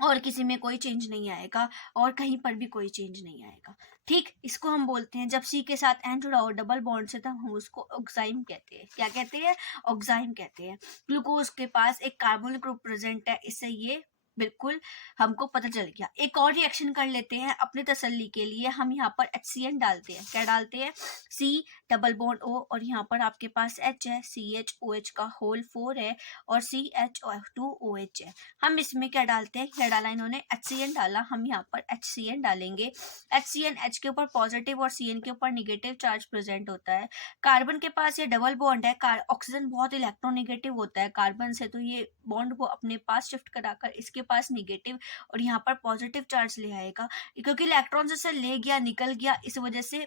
और किसी में कोई चेंज नहीं आएगा, और कहीं पर भी कोई चेंज नहीं आएगा, ठीक। इसको हम बोलते हैं, जब C के साथ N जुड़ा हो डबल बॉन्ड से, तब हम उसको ऑक्साइम कहते हैं। क्या कहते हैं, ऑक्साइम कहते हैं। ग्लूकोज के पास एक कार्बोनिल ग्रुप प्रेजेंट है, इससे ये बिल्कुल हमको पता चल गया। एक और रिएक्शन कर लेते हैं अपने तसल्ली के लिए, हम यहाँ पर HCN डालते हैं। क्या डालते हैं, C डबल बॉन्ड O, और यहाँ पर आपके पास H है, CHOH का होल 4 है, और CH2OH है। हम इसमें क्या डालते हैं, क्या डाला इन्होंने, HCN डाला, हम यहाँ पर HCN डालेंगे। HCN, H के ऊपर पॉजिटिव और CN के ऊपर निगेटिव चार्ज प्रेजेंट होता है। कार्बन के पास ये डबल बॉन्ड है, ऑक्सीजन बहुत इलेक्ट्रोनेगेटिव होता है कार्बन से, तो ये बॉन्ड को अपने पास शिफ्ट कराकर इसके पास निगेटिव और यहाँ पर पॉजिटिव चार्ज ले आएगा, क्योंकि इलेक्ट्रॉन से ले गया, निकल गया, इस वजह से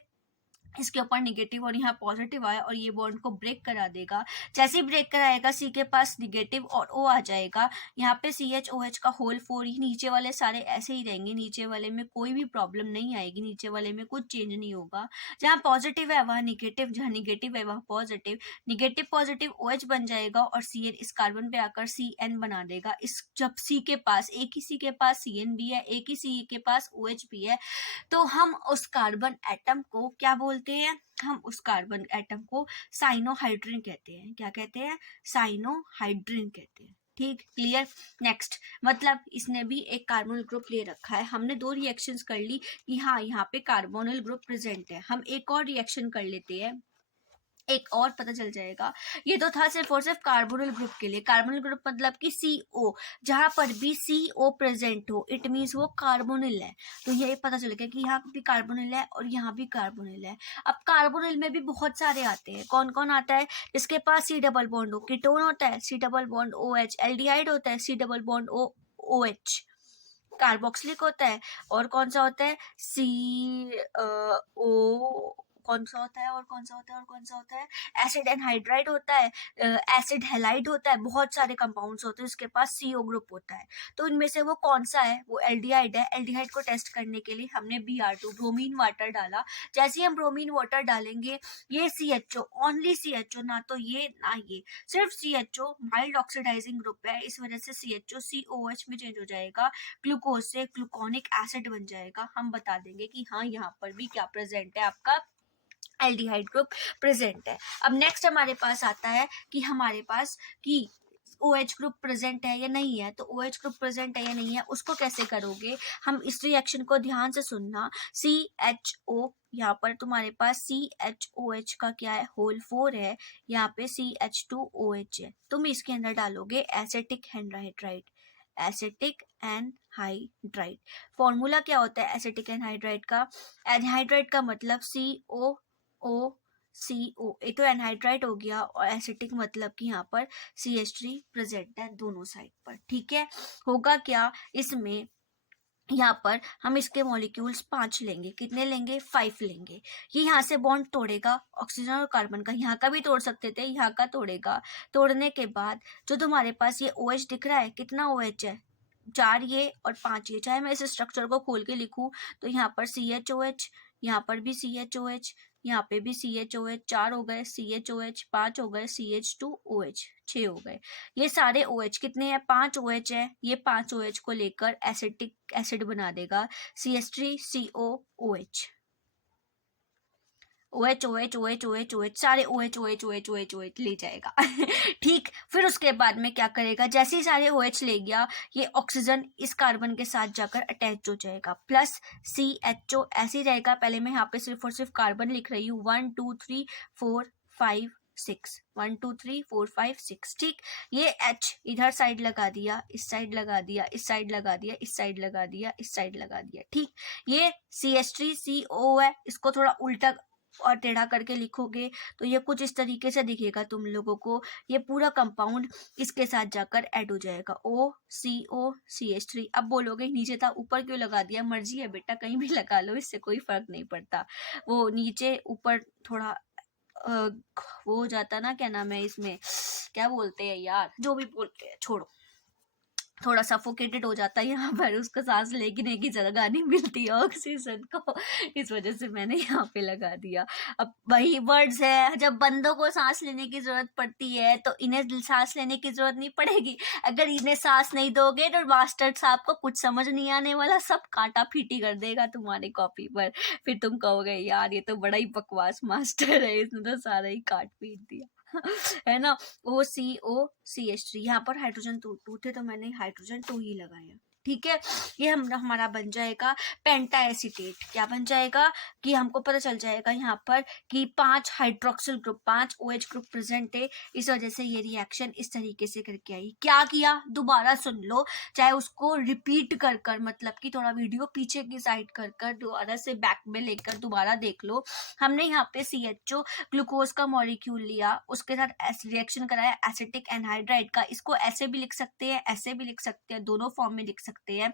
इसके ऊपर निगेटिव और यहाँ पॉजिटिव आया, और ये बॉन्ड को ब्रेक करा देगा। जैसे ही ब्रेक कराएगा, C के पास निगेटिव और O आ जाएगा, यहाँ पे CHOH का होल 4, ही नीचे वाले सारे ऐसे ही रहेंगे, नीचे वाले में कोई भी प्रॉब्लम नहीं आएगी, नीचे वाले में कुछ चेंज नहीं होगा। जहाँ पॉजिटिव है वहाँ निगेटिव, जहाँ निगेटिव है वहाँ पॉजिटिव, निगेटिव पॉजिटिव OH बन जाएगा, और CN इस कार्बन पे आकर CN बना देगा। इस जब C के पास, एक ही C के पास CN भी है, एक ही C के पास OH भी है, तो हम उस कार्बन एटम को क्या बोलते हैं, हम उस कार्बन एटम को साइनोहाइड्रिन कहते हैं। क्या कहते हैं, साइनोहाइड्रिन कहते हैं, ठीक, क्लियर। नेक्स्ट, मतलब इसने भी एक कार्बोनिल ग्रुप ले रखा है। हमने 2 रिएक्शंस कर ली कि हाँ यहाँ पे कार्बोनिल ग्रुप प्रेजेंट है। हम एक और रिएक्शन कर लेते हैं, एक और पता चल जाएगा। ये तो था सिर्फ और सिर्फ कार्बोनिल ग्रुप के लिए। कार्बोनिल ग्रुप मतलब कि CO, जहां पर भी CO प्रेजेंट हो, इट मीन्स वो कार्बोनिल है। तो ये पता चल गया कि यहाँ भी कार्बोनिल है और यहाँ भी कार्बोनिल है। अब कार्बोनिल में भी बहुत सारे आते हैं। कौन कौन आता है, जिसके पास C डबल बॉन्ड हो, कीटोन होता है, C double bond OH, aldehyde होता है, C double bond OH, carboxylic होता है, और कौन सा होता है CO, कौन सा होता है और कौन सा होता है और कौन सा होता है, एसिड एनहाइड्राइड होता है, एसिड हैलाइड होता है, बहुत सारे कंपाउंड्स होते हैं उसके पास CO ग्रुप होता है। तो इनमें से वो कौन सा है, वो एल्डिहाइड है। एल्डिहाइड को टेस्ट करने के लिए हमने Br2 ब्रोमीन वाटर डाला। जैसे ही हम ब्रोमीन वाटर डालेंगे ये CHO, ओनली CHO, ना तो ये ना ये, सिर्फ CHO माइल्ड ऑक्सीडाइजिंग ग्रुप है, इस वजह से CHO COH में चेंज हो जाएगा, ग्लूकोज से ग्लूकोनिक एसिड बन जाएगा। हम बता देंगे कि हाँ यहाँ पर भी क्या प्रेजेंट है, आपका एल्डिहाइड ग्रुप प्रेजेंट है। अब नेक्स्ट हमारे पास आता है कि हमारे पास कि OH ग्रुप प्रेजेंट है या नहीं है। तो OH ग्रुप प्रेजेंट है या नहीं है उसको कैसे करोगे, हम इस रिएक्शन को ध्यान से सुनना। CHO, यहाँ पर तुम्हारे पास CHOH का क्या है, होल 4 है, यहाँ पे CH2OH है। तुम इसके अंदर डालोगे acetic anhydride, acetic anhydride. Formula क्या होता है एसिटिक एनहाइड्राइड का, एनहाइड्राइड का मतलब COO, ये तो एनहाइड्राइड हो गया, और एसिटिक मतलब कि यहाँ पर CH3 प्रेजेंट है दोनों साइड पर। ठीक है, होगा क्या इसमें, यहाँ पर हम इसके मॉलिक्यूल्स 5 लेंगे, कितने लेंगे, 5 लेंगे। ये यहाँ से बॉन्ड तोड़ेगा ऑक्सीजन और कार्बन का, यहाँ का भी तोड़ सकते थे, यहाँ का तोड़ेगा। तोड़ने के बाद जो तुम्हारे पास ये OH दिख रहा है, कितना OH है, 4 ये और 5 ये। चाहे मैं इस स्ट्रक्चर को खोल के लिखूं तो यहाँ पर CHOH, यहाँ पर भी CHOH, यहाँ पे भी CHOH, 4 हो गए, CHOH 5 हो गए, CH2OH 6 हो गए। ये सारे OH कितने हैं, 5 OH है। ये 5 OH को लेकर एसिटिक एसिड बना देगा CH3COOH, OH सारे OH ले जाएगा। ठीक, फिर उसके बाद में क्या करेगा, जैसे ही सारे OH ले गया, ये ऑक्सीजन इस कार्बन के साथ जाकर अटैच हो जाएगा, प्लस CHO ऐसे ही रहेगा। पहले मैं यहाँ पे सिर्फ और सिर्फ कार्बन लिख रही हूँ, 1 2 3 4 5 6, 1 2 3 4 5 6। ठीक, ये H इधर साइड लगा दिया, इस साइड लगा दिया, इस साइड लगा दिया, इस साइड लगा दिया, इस साइड लगा दिया। ठीक, ये CH3CO है, इसको थोड़ा उल्टा और टेढ़ा करके लिखोगे तो ये कुछ इस तरीके से दिखेगा तुम लोगों को। ये पूरा कंपाउंड इसके साथ जाकर ऐड हो जाएगा, OCOCH3। अब बोलोगे नीचे था ऊपर क्यों लगा दिया, मर्जी है बेटा, कहीं भी लगा लो, इससे कोई फर्क नहीं पड़ता। वो नीचे ऊपर थोड़ा वो हो जाता ना, क्या नाम है इसमें, क्या बोलते हैं यार, जो भी बोलते हैं छोड़ो, थोड़ा सफोकेटेड हो जाता है यहाँ पर, उसको सांस लेने की जगह नहीं मिलती है ऑक्सीजन को, इस वजह से मैंने यहाँ पे लगा दिया। अब वही वर्ड्स है, जब बंदों को सांस लेने की जरूरत पड़ती है तो इन्हें सांस लेने की जरूरत नहीं पड़ेगी। अगर इन्हें सांस नहीं दोगे तो मास्टर साहब को कुछ समझ नहीं आने वाला, सब काटा फीटी कर देगा तुम्हारी कॉपी पर। फिर तुम कहोगे यार ये तो बड़ा ही बकवास मास्टर है, इसने तो सारा ही काट पीट दिया। है ना, OCOCH3, यहाँ पर हाइड्रोजन 2 थे तो मैंने हाइड्रोजन 2 ही लगाया। ठीक है, ये हमारा बन जाएगा पेंटा एसीटेट। क्या बन जाएगा कि हमको पता चल जाएगा यहाँ पर कि 5 hydroxyl group, 5 OH group present है, इस वजह से ये रिएक्शन इस तरीके से करके आई। क्या किया दोबारा सुन लो, चाहे उसको रिपीट कर कर, मतलब कि थोड़ा वीडियो पीछे की साइड कर कर दोबारा से बैक में लेकर दोबारा देख लो। हमने यहाँ पे CHO ग्लूकोज का मॉलिक्यूल लिया, उसके साथ रिएक्शन कराया एसिटिक एनहाइड्राइड का। इसको ऐसे भी लिख सकते हैं, ऐसे भी लिख सकते हैं, दोनों फॉर्म में लिख सकते हैं।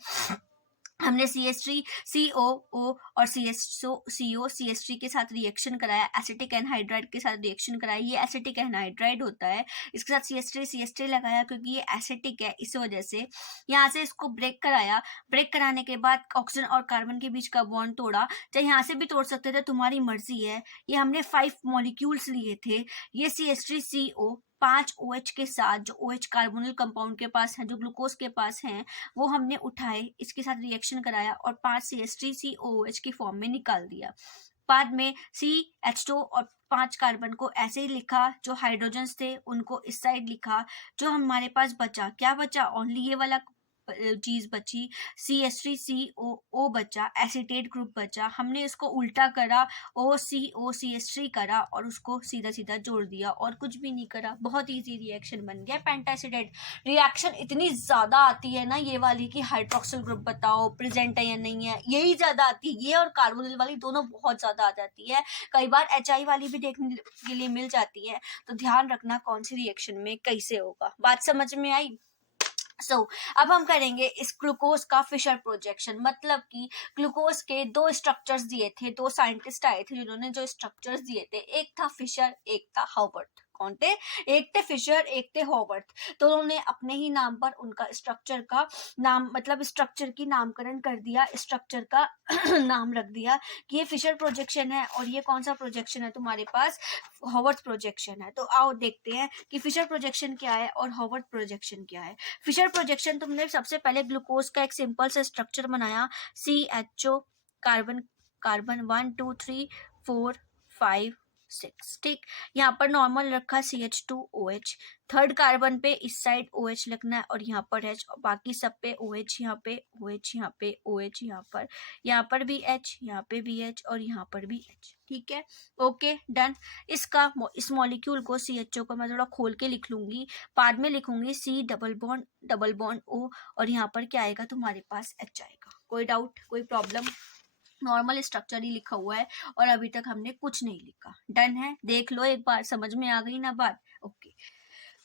हमने CH3COO और CH3 के साथ रिएक्शन कराया, एसिटिक एनहाइड्राइड के साथ रिएक्शन कराया, ये एसिटिक एनहाइड्राइड होता है, इसके साथ CH3 लगाया क्योंकि ये एसिटिक है, इस वजह से यहाँ से इसको ब्रेक कराया। ब्रेक कराने के बाद ऑक्सीजन और कार्बन के बीच का बॉन्ड तोड़ा, चाहे यहाँ से भी तोड़ सकते थे, तुम्हारी मर्जी है। ये हमने 5 मॉलिक्यूल्स लिए थे, ये CH3CO 5 OH के साथ, जो OH कार्बोनिल कंपाउंड के पास है, जो ग्लूकोज के पास है, वो हमने उठाए, इसके साथ रिएक्शन कराया और 5 CH3COOH की फॉर्म में निकाल दिया। बाद में CH2 और 5 कार्बन को ऐसे ही लिखा, जो हाइड्रोजन्स थे उनको इस साइड लिखा। जो हमारे पास बचा, क्या बचा, ओनली ये वाला चीज बची, CH3COO बचा, एसीटेट ग्रुप बचा। हमने इसको उल्टा करा, OCOCH3 करा और उसको सीधा सीधा जोड़ दिया और कुछ भी नहीं करा। बहुत इजी रिएक्शन बन गया पेंटाएसिडेट। रिएक्शन इतनी ज्यादा आती है ना ये वाली कि हाइड्रोक्सिल ग्रुप बताओ प्रेजेंट है या नहीं है, यही ज्यादा आती है। ये और कार्बोनिल वाली दोनों बहुत ज्यादा आ जाती है, कई बार HI वाली भी देखने के लिए मिल जाती है। तो ध्यान रखना कौन सी रिएक्शन में कैसे होगा। बात समझ में आई? अब हम करेंगे इस ग्लूकोज का फिशर प्रोजेक्शन, मतलब कि ग्लूकोज के दो स्ट्रक्चर्स दिए थे, दो साइंटिस्ट आए थे जिन्होंने जो स्ट्रक्चर्स दिए थे, एक था फिशर एक था हॉवर्थ। कौन थे? एक थे फिशर एक थे हॉवर्थ। तो उन्होंने अपने ही नाम पर उनका स्ट्रक्चर का नाम, मतलब स्ट्रक्चर की नामकरण कर दिया, स्ट्रक्चर का नाम रख दिया कि ये फिशर प्रोजेक्शन है और ये कौन सा प्रोजेक्शन है तुम्हारे पास, हॉवर्थ प्रोजेक्शन है। तो आओ देखते हैं कि फिशर प्रोजेक्शन क्या है और हॉवर्थ प्रोजेक्शन क्या है। फिशर प्रोजेक्शन, तुमने सबसे पहले ग्लूकोज का एक सिंपल सा स्ट्रक्चर बनाया, CHO, कार्बन कार्बन 1 2 3 4 5 6, ठीक। यहाँ पर नॉर्मल रखा CH2OH, थर्ड कार्बन पे इस साइड OH लिखना है और यहाँ पर H, बाकी सब पे OH, यहाँ पे OH, यहाँ पे OH, यहाँ पर भी H, यहाँ पे भी H और यहाँ पर भी H, ठीक है। Okay done. इस मॉलिक्यूल को CHO को मैं थोड़ा खोल के लिख लूंगी, बाद में लिखूंगी C डबल बॉन्ड O और यहाँ पर क्या आएगा तुम्हारे पास H आएगा। कोई डाउट, कोई प्रॉब्लम? नॉर्मल स्ट्रक्चर ही लिखा हुआ है और अभी तक हमने कुछ नहीं लिखा। डन है, देख लो एक बार, समझ में आ गई ना बात? ओके।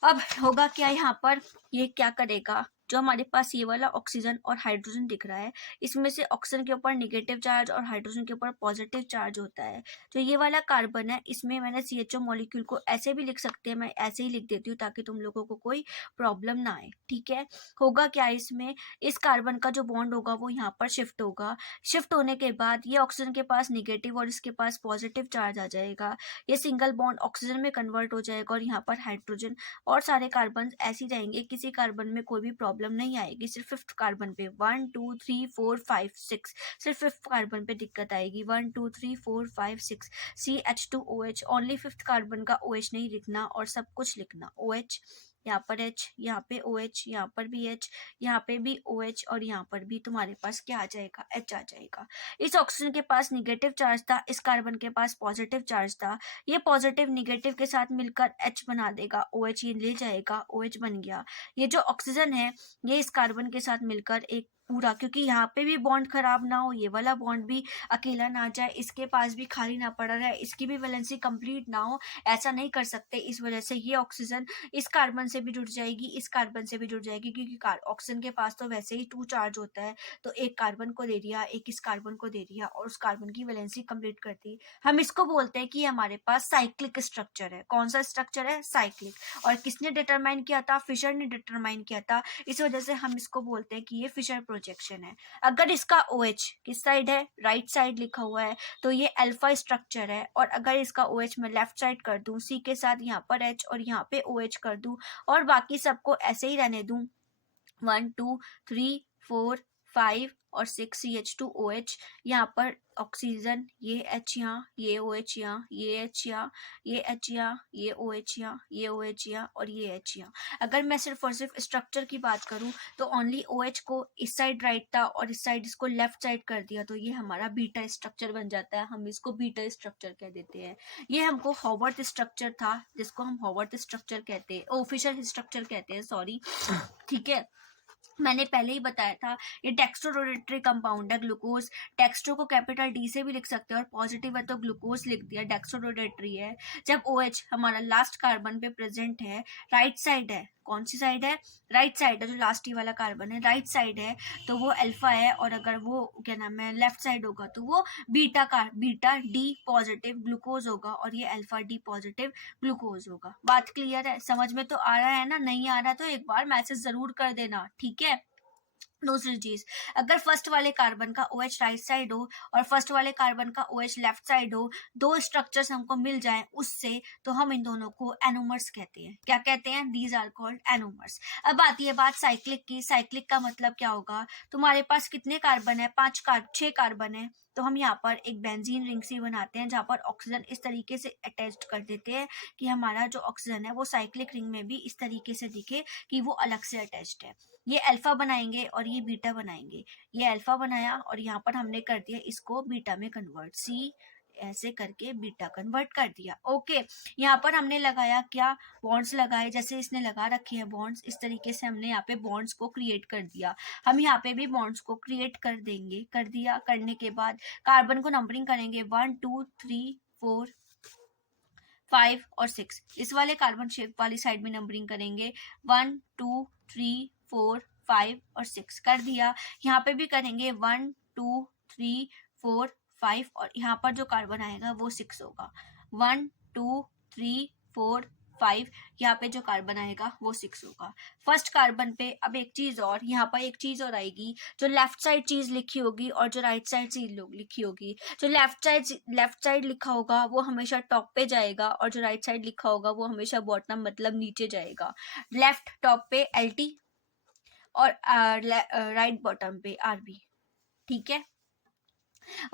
अब होगा क्या यहाँ पर, ये क्या करेगा, जो हमारे पास ये वाला ऑक्सीजन और हाइड्रोजन दिख रहा है, इसमें से ऑक्सीजन के ऊपर नेगेटिव चार्ज और हाइड्रोजन के ऊपर पॉजिटिव चार्ज होता है। जो ये वाला कार्बन है, इसमें मैंने CHO मॉलिक्यूल को ऐसे भी लिख सकते हैं, मैं ऐसे ही लिख देती हूँ ताकि तुम लोगों को कोई प्रॉब्लम ना आए, ठीक है। होगा क्या इसमें, इस कार्बन का जो बॉन्ड होगा वो यहाँ पर शिफ्ट होगा, शिफ्ट होने के बाद ये ऑक्सीजन के पास नेगेटिव और इसके पास पॉजिटिव चार्ज आ जाएगा, ये सिंगल बॉन्ड ऑक्सीजन में कन्वर्ट हो जाएगा और यहाँ पर हाइड्रोजन और सारे कार्बन ऐसे जाएंगे, किसी कार्बन में कोई भी प्रॉब्लम नहीं आएगी। सिर्फ फिफ्थ कार्बन पे 1 2 3 4 5 6, सिर्फ फिफ्थ कार्बन पे दिक्कत आएगी, 1 2 3 4 5 6, CH2OH, ओनली फिफ्थ कार्बन का OH नहीं लिखना और सब कुछ लिखना, OH, यहाँ पर H, यहाँ पे OH, यहाँ पर भी H, यहाँ पे भी OH और यहाँ पर भी तुम्हारे पास क्या आ जाएगा, H आ जाएगा। इस ऑक्सीजन के पास निगेटिव चार्ज था, इस कार्बन के पास पॉजिटिव चार्ज था, ये पॉजिटिव निगेटिव के साथ मिलकर H बना देगा, OH ये ले जाएगा, OH बन गया। ये जो ऑक्सीजन है ये इस कार्बन के साथ मिलकर एक पूरा, क्योंकि यहाँ पे भी बॉन्ड खराब ना हो, ये वाला बॉन्ड भी अकेला ना जाए, इसके पास भी खाली ना पड़ा रहे, इसकी भी वैलेंसी कंप्लीट ना हो, ऐसा नहीं कर सकते। इस वजह से ये ऑक्सीजन इस कार्बन से भी जुड़ जाएगी, इस कार्बन से भी जुड़ जाएगी, क्योंकि ऑक्सीजन के पास तो वैसे ही 2 चार्ज होता है, तो एक कार्बन को दे दिया, एक इस कार्बन को दे दिया और उस कार्बन की वैलेंसी कंप्लीट कर दी। हम इसको बोलते हैं कि हमारे पास साइक्लिक स्ट्रक्चर है। कौन सा स्ट्रक्चर है? साइक्लिक। और किसने डिटरमाइन किया था? फिशर ने डिटरमाइन किया था। इस वजह से हम इसको बोलते हैं कि ये फिशर प्रोजेक्शन है। अगर इसका OH किस साइड है? राइट साइड लिखा हुआ है, तो ये अल्फा स्ट्रक्चर है। और अगर इसका OH मैं लेफ्ट साइड कर दूं, C के साथ यहाँ पर H और यहाँ पे OH कर दूं और बाकी सबको ऐसे ही रहने दूं, 1 2 3 4 5 और 6 CH2OH, यहाँ पर ऑक्सीजन, ये H यहाँ, ये OH यहाँ, ये H यहाँ, ये H यहाँ, ये OH यहाँ, ये OH यहाँ और ये H यहाँ। अगर मैं सिर्फ और सिर्फ स्ट्रक्चर की बात करूँ तो ओनली OH को इस साइड राइट था और इस साइड इसको लेफ्ट साइड कर दिया, तो ये हमारा बीटा स्ट्रक्चर बन जाता है। हम इसको बीटा स्ट्रक्चर कह देते हैं। ये हमको हॉवर्थ स्ट्रक्चर था, जिसको हम हॉवर्थ स्ट्रक्चर कहते हैं, फिशर स्ट्रक्चर कहते हैं, सॉरी, ठीक है। मैंने पहले ही बताया था, ये डेक्स्ट्रोरोटेटरी कंपाउंड है ग्लूकोज। डेक्स्ट्रो को कैपिटल D से भी लिख सकते हैं और पॉजिटिव है तो ग्लूकोज लिख दिया, डेक्स्ट्रोरोटेटरी है। जब OH हमारा लास्ट कार्बन पे प्रेजेंट है, राइट साइड है, कौन सी साइड है? राइट साइड है, जो लास्ट ही वाला कार्बन है राइट साइड है, तो वो अल्फा है। और अगर वो क्या नाम है लेफ्ट साइड होगा तो वो बीटा D पॉजिटिव ग्लूकोज होगा और ये अल्फा D पॉजिटिव ग्लूकोज होगा। बात क्लियर है? समझ में तो आ रहा है ना? नहीं आ रहा तो एक बार मैसेज जरूर कर देना, ठीक है। दूसरी चीज, अगर फर्स्ट वाले कार्बन का OH राइट साइड हो और फर्स्ट वाले कार्बन का OH लेफ्ट साइड हो, दो स्ट्रक्चर्स हमको मिल जाए उससे, तो हम इन दोनों को एनोमर्स कहते हैं। क्या कहते हैं? These are called anomers. अब आती है बात साइक्लिक की। साइक्लिक का मतलब क्या होगा? तुम्हारे पास कितने कार्बन है? 6 कार्बन है, तो हम यहाँ पर एक बेंजीन रिंग सी बनाते हैं जहाँ पर ऑक्सीजन इस तरीके से अटैच कर देते हैं कि हमारा जो ऑक्सीजन है वो साइक्लिक रिंग में भी इस तरीके से दिखे कि वो अलग से अटैच्ड है। ये अल्फा बनाएंगे और ये बीटा बनाएंगे। ये अल्फा बनाया और यहाँ पर हमने कर दिया इसको बीटा में कन्वर्ट, C ऐसे करके बीटा कन्वर्ट कर दिया। ओके, यहाँ पर हमने लगाया क्या? बॉन्ड्स लगाए, जैसे इसने लगा रखे हैं बॉन्ड्स, इस तरीके से हमने यहाँ पे बॉन्ड्स को क्रिएट कर दिया। हम यहाँ पे भी बॉन्ड्स को क्रिएट कर देंगे। कर दिया, करने के बाद कार्बन को नंबरिंग करेंगे 1 2 3 4 5 और 6। इस वाले कार्बन शेप वाली साइड में नंबरिंग करेंगे 1 2 3 4 5 और 6 कर दिया। यहाँ पे भी करेंगे 1 2 3 4 5 और यहाँ पर जो कार्बन आएगा वो 6 होगा। 1 2 3 4 5 यहाँ पे जो कार्बन आएगा वो 6 होगा फर्स्ट कार्बन पे। अब एक चीज और, यहाँ पर एक चीज और आएगी, जो लेफ्ट साइड चीज लिखी होगी और जो राइट साइड चीज लिखी होगी, जो लेफ्ट साइड लिखा होगा वो हमेशा टॉप पे जाएगा और जो राइट साइड लिखा होगा वो हमेशा बॉटम मतलब नीचे जाएगा। लेफ्ट टॉप पे LT और राइट बॉटम पे RB। ठीक है,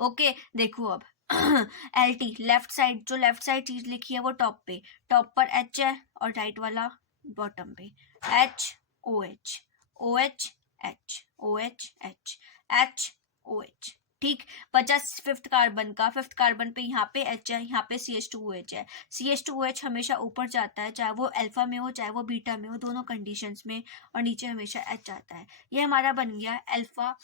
ओके देखो अब LT लेफ्ट साइड, जो लेफ्ट साइड चीज लिखी है वो टॉप पे, टॉप पर H है और राइट वाला बॉटम पे HOH OH H OH H H OH। ठीक, बचा फिफ्थ कार्बन का। फिफ्थ कार्बन पे यहाँ पे H है, यहाँ पे CH2OH है। CH2OH हमेशा ऊपर जाता है, चाहे वो अल्फा में हो चाहे वो बीटा में हो, दोनों कंडीशंस में, और नीचे हमेशा H आता है। ये हमारा बन गया अल्फा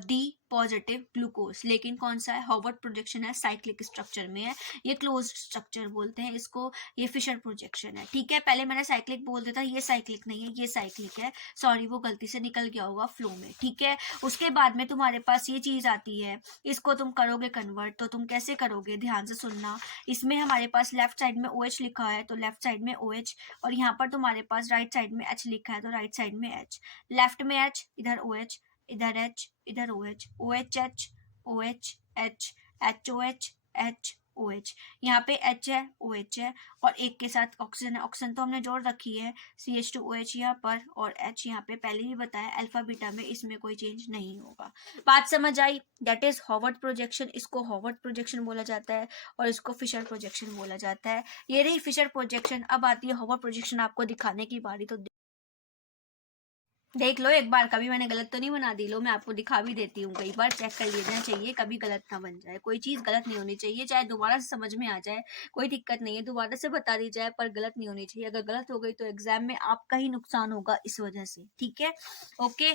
डी पॉजिटिव ग्लूकोज। लेकिन कौन सा है, हॉवर्ड प्रोजेक्शन है, साइक्लिक स्ट्रक्चर में है, ये क्लोज स्ट्रक्चर बोलते हैं इसको, ये फिशर प्रोजेक्शन है। ठीक है, पहले मैंने साइक्लिक बोल दिया था, ये साइक्लिक नहीं है, ये साइक्लिक है, सॉरी वो गलती से निकल गया होगा फ्लो में। ठीक है, उसके बाद में तुम्हारे पास ये चीज आती है, इसको तुम करोगे कन्वर्ट, तो तुम कैसे करोगे, ध्यान से सुनना। इसमें हमारे पास लेफ्ट साइड में OH लिखा है तो लेफ्ट साइड में OH, और यहाँ पर तुम्हारे पास राइट साइड में H लिखा है तो राइट साइड में H। लेफ्ट में H, इधर OH, इधर H, इधर OH, OHH OH H HOH H OH। यहाँ पे H है, OH है और एक के साथ ऑक्सीजन है, ऑक्सीजन तो हमने जोड़ रखी है, CH2OH यहाँ पर और H यहाँ पे, पहले ही बताया अल्फा बीटा में इसमें कोई चेंज नहीं होगा। बात समझ आई, दैट इज हॉवर्ड प्रोजेक्शन। इसको हॉवर्ड प्रोजेक्शन बोला जाता है और इसको फिशर प्रोजेक्शन बोला जाता है। ये रही फिशर प्रोजेक्शन। अब आती है हॉवर्ड प्रोजेक्शन, आपको दिखाने की बारी, तो देख लो एक बार, कभी मैंने गलत तो नहीं बना दी। लो मैं आपको दिखा भी देती हूँ, कई बार चेक कर लेना चाहिए, कभी गलत ना बन जाए। कोई चीज गलत नहीं होनी चाहिए, चाहे दोबारा से समझ में आ जाए कोई दिक्कत नहीं है, दोबारा से बता दी जाए, पर गलत नहीं होनी चाहिए। अगर गलत हो गई तो एग्जाम में आपका ही नुकसान होगा इस वजह से। ठीक है, ओके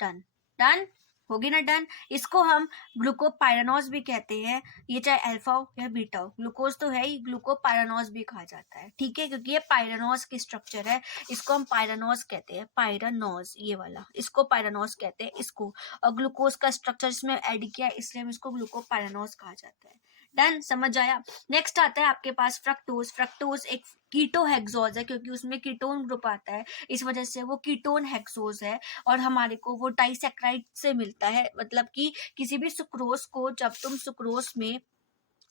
डन, डन होगी ना, डन। इसको हम ग्लूकोपाइरानोज भी कहते हैं, ये चाहे अल्फा हो या बीटा हो, ग्लूकोज तो है ही, ग्लूकोपाइरानोज भी कहा जाता है। ठीक है, क्योंकि ये पाइरानोज की स्ट्रक्चर है, इसको हम पाइरानोज कहते हैं, पाइरानोज ये वाला, इसको पाइरानोज कहते हैं इसको। और ग्लूकोज का स्ट्रक्चर इसमें ऐड किया इसलिए हम इसको ग्लूकोपाइरानोज कहा जाता है। डन, समझ आया। नेक्स्ट आता है आपके पास फ्रक्टोज। फ्रक्टोज एक कीटो हेक्सोज है, क्योंकि उसमें कीटोन ग्रुप आता है, इस वजह से वो कीटोन हेक्सोज है। और हमारे को वो डाइसैक्राइड से मिलता है, मतलब कि किसी भी सुक्रोज को जब तुम सुक्रोज में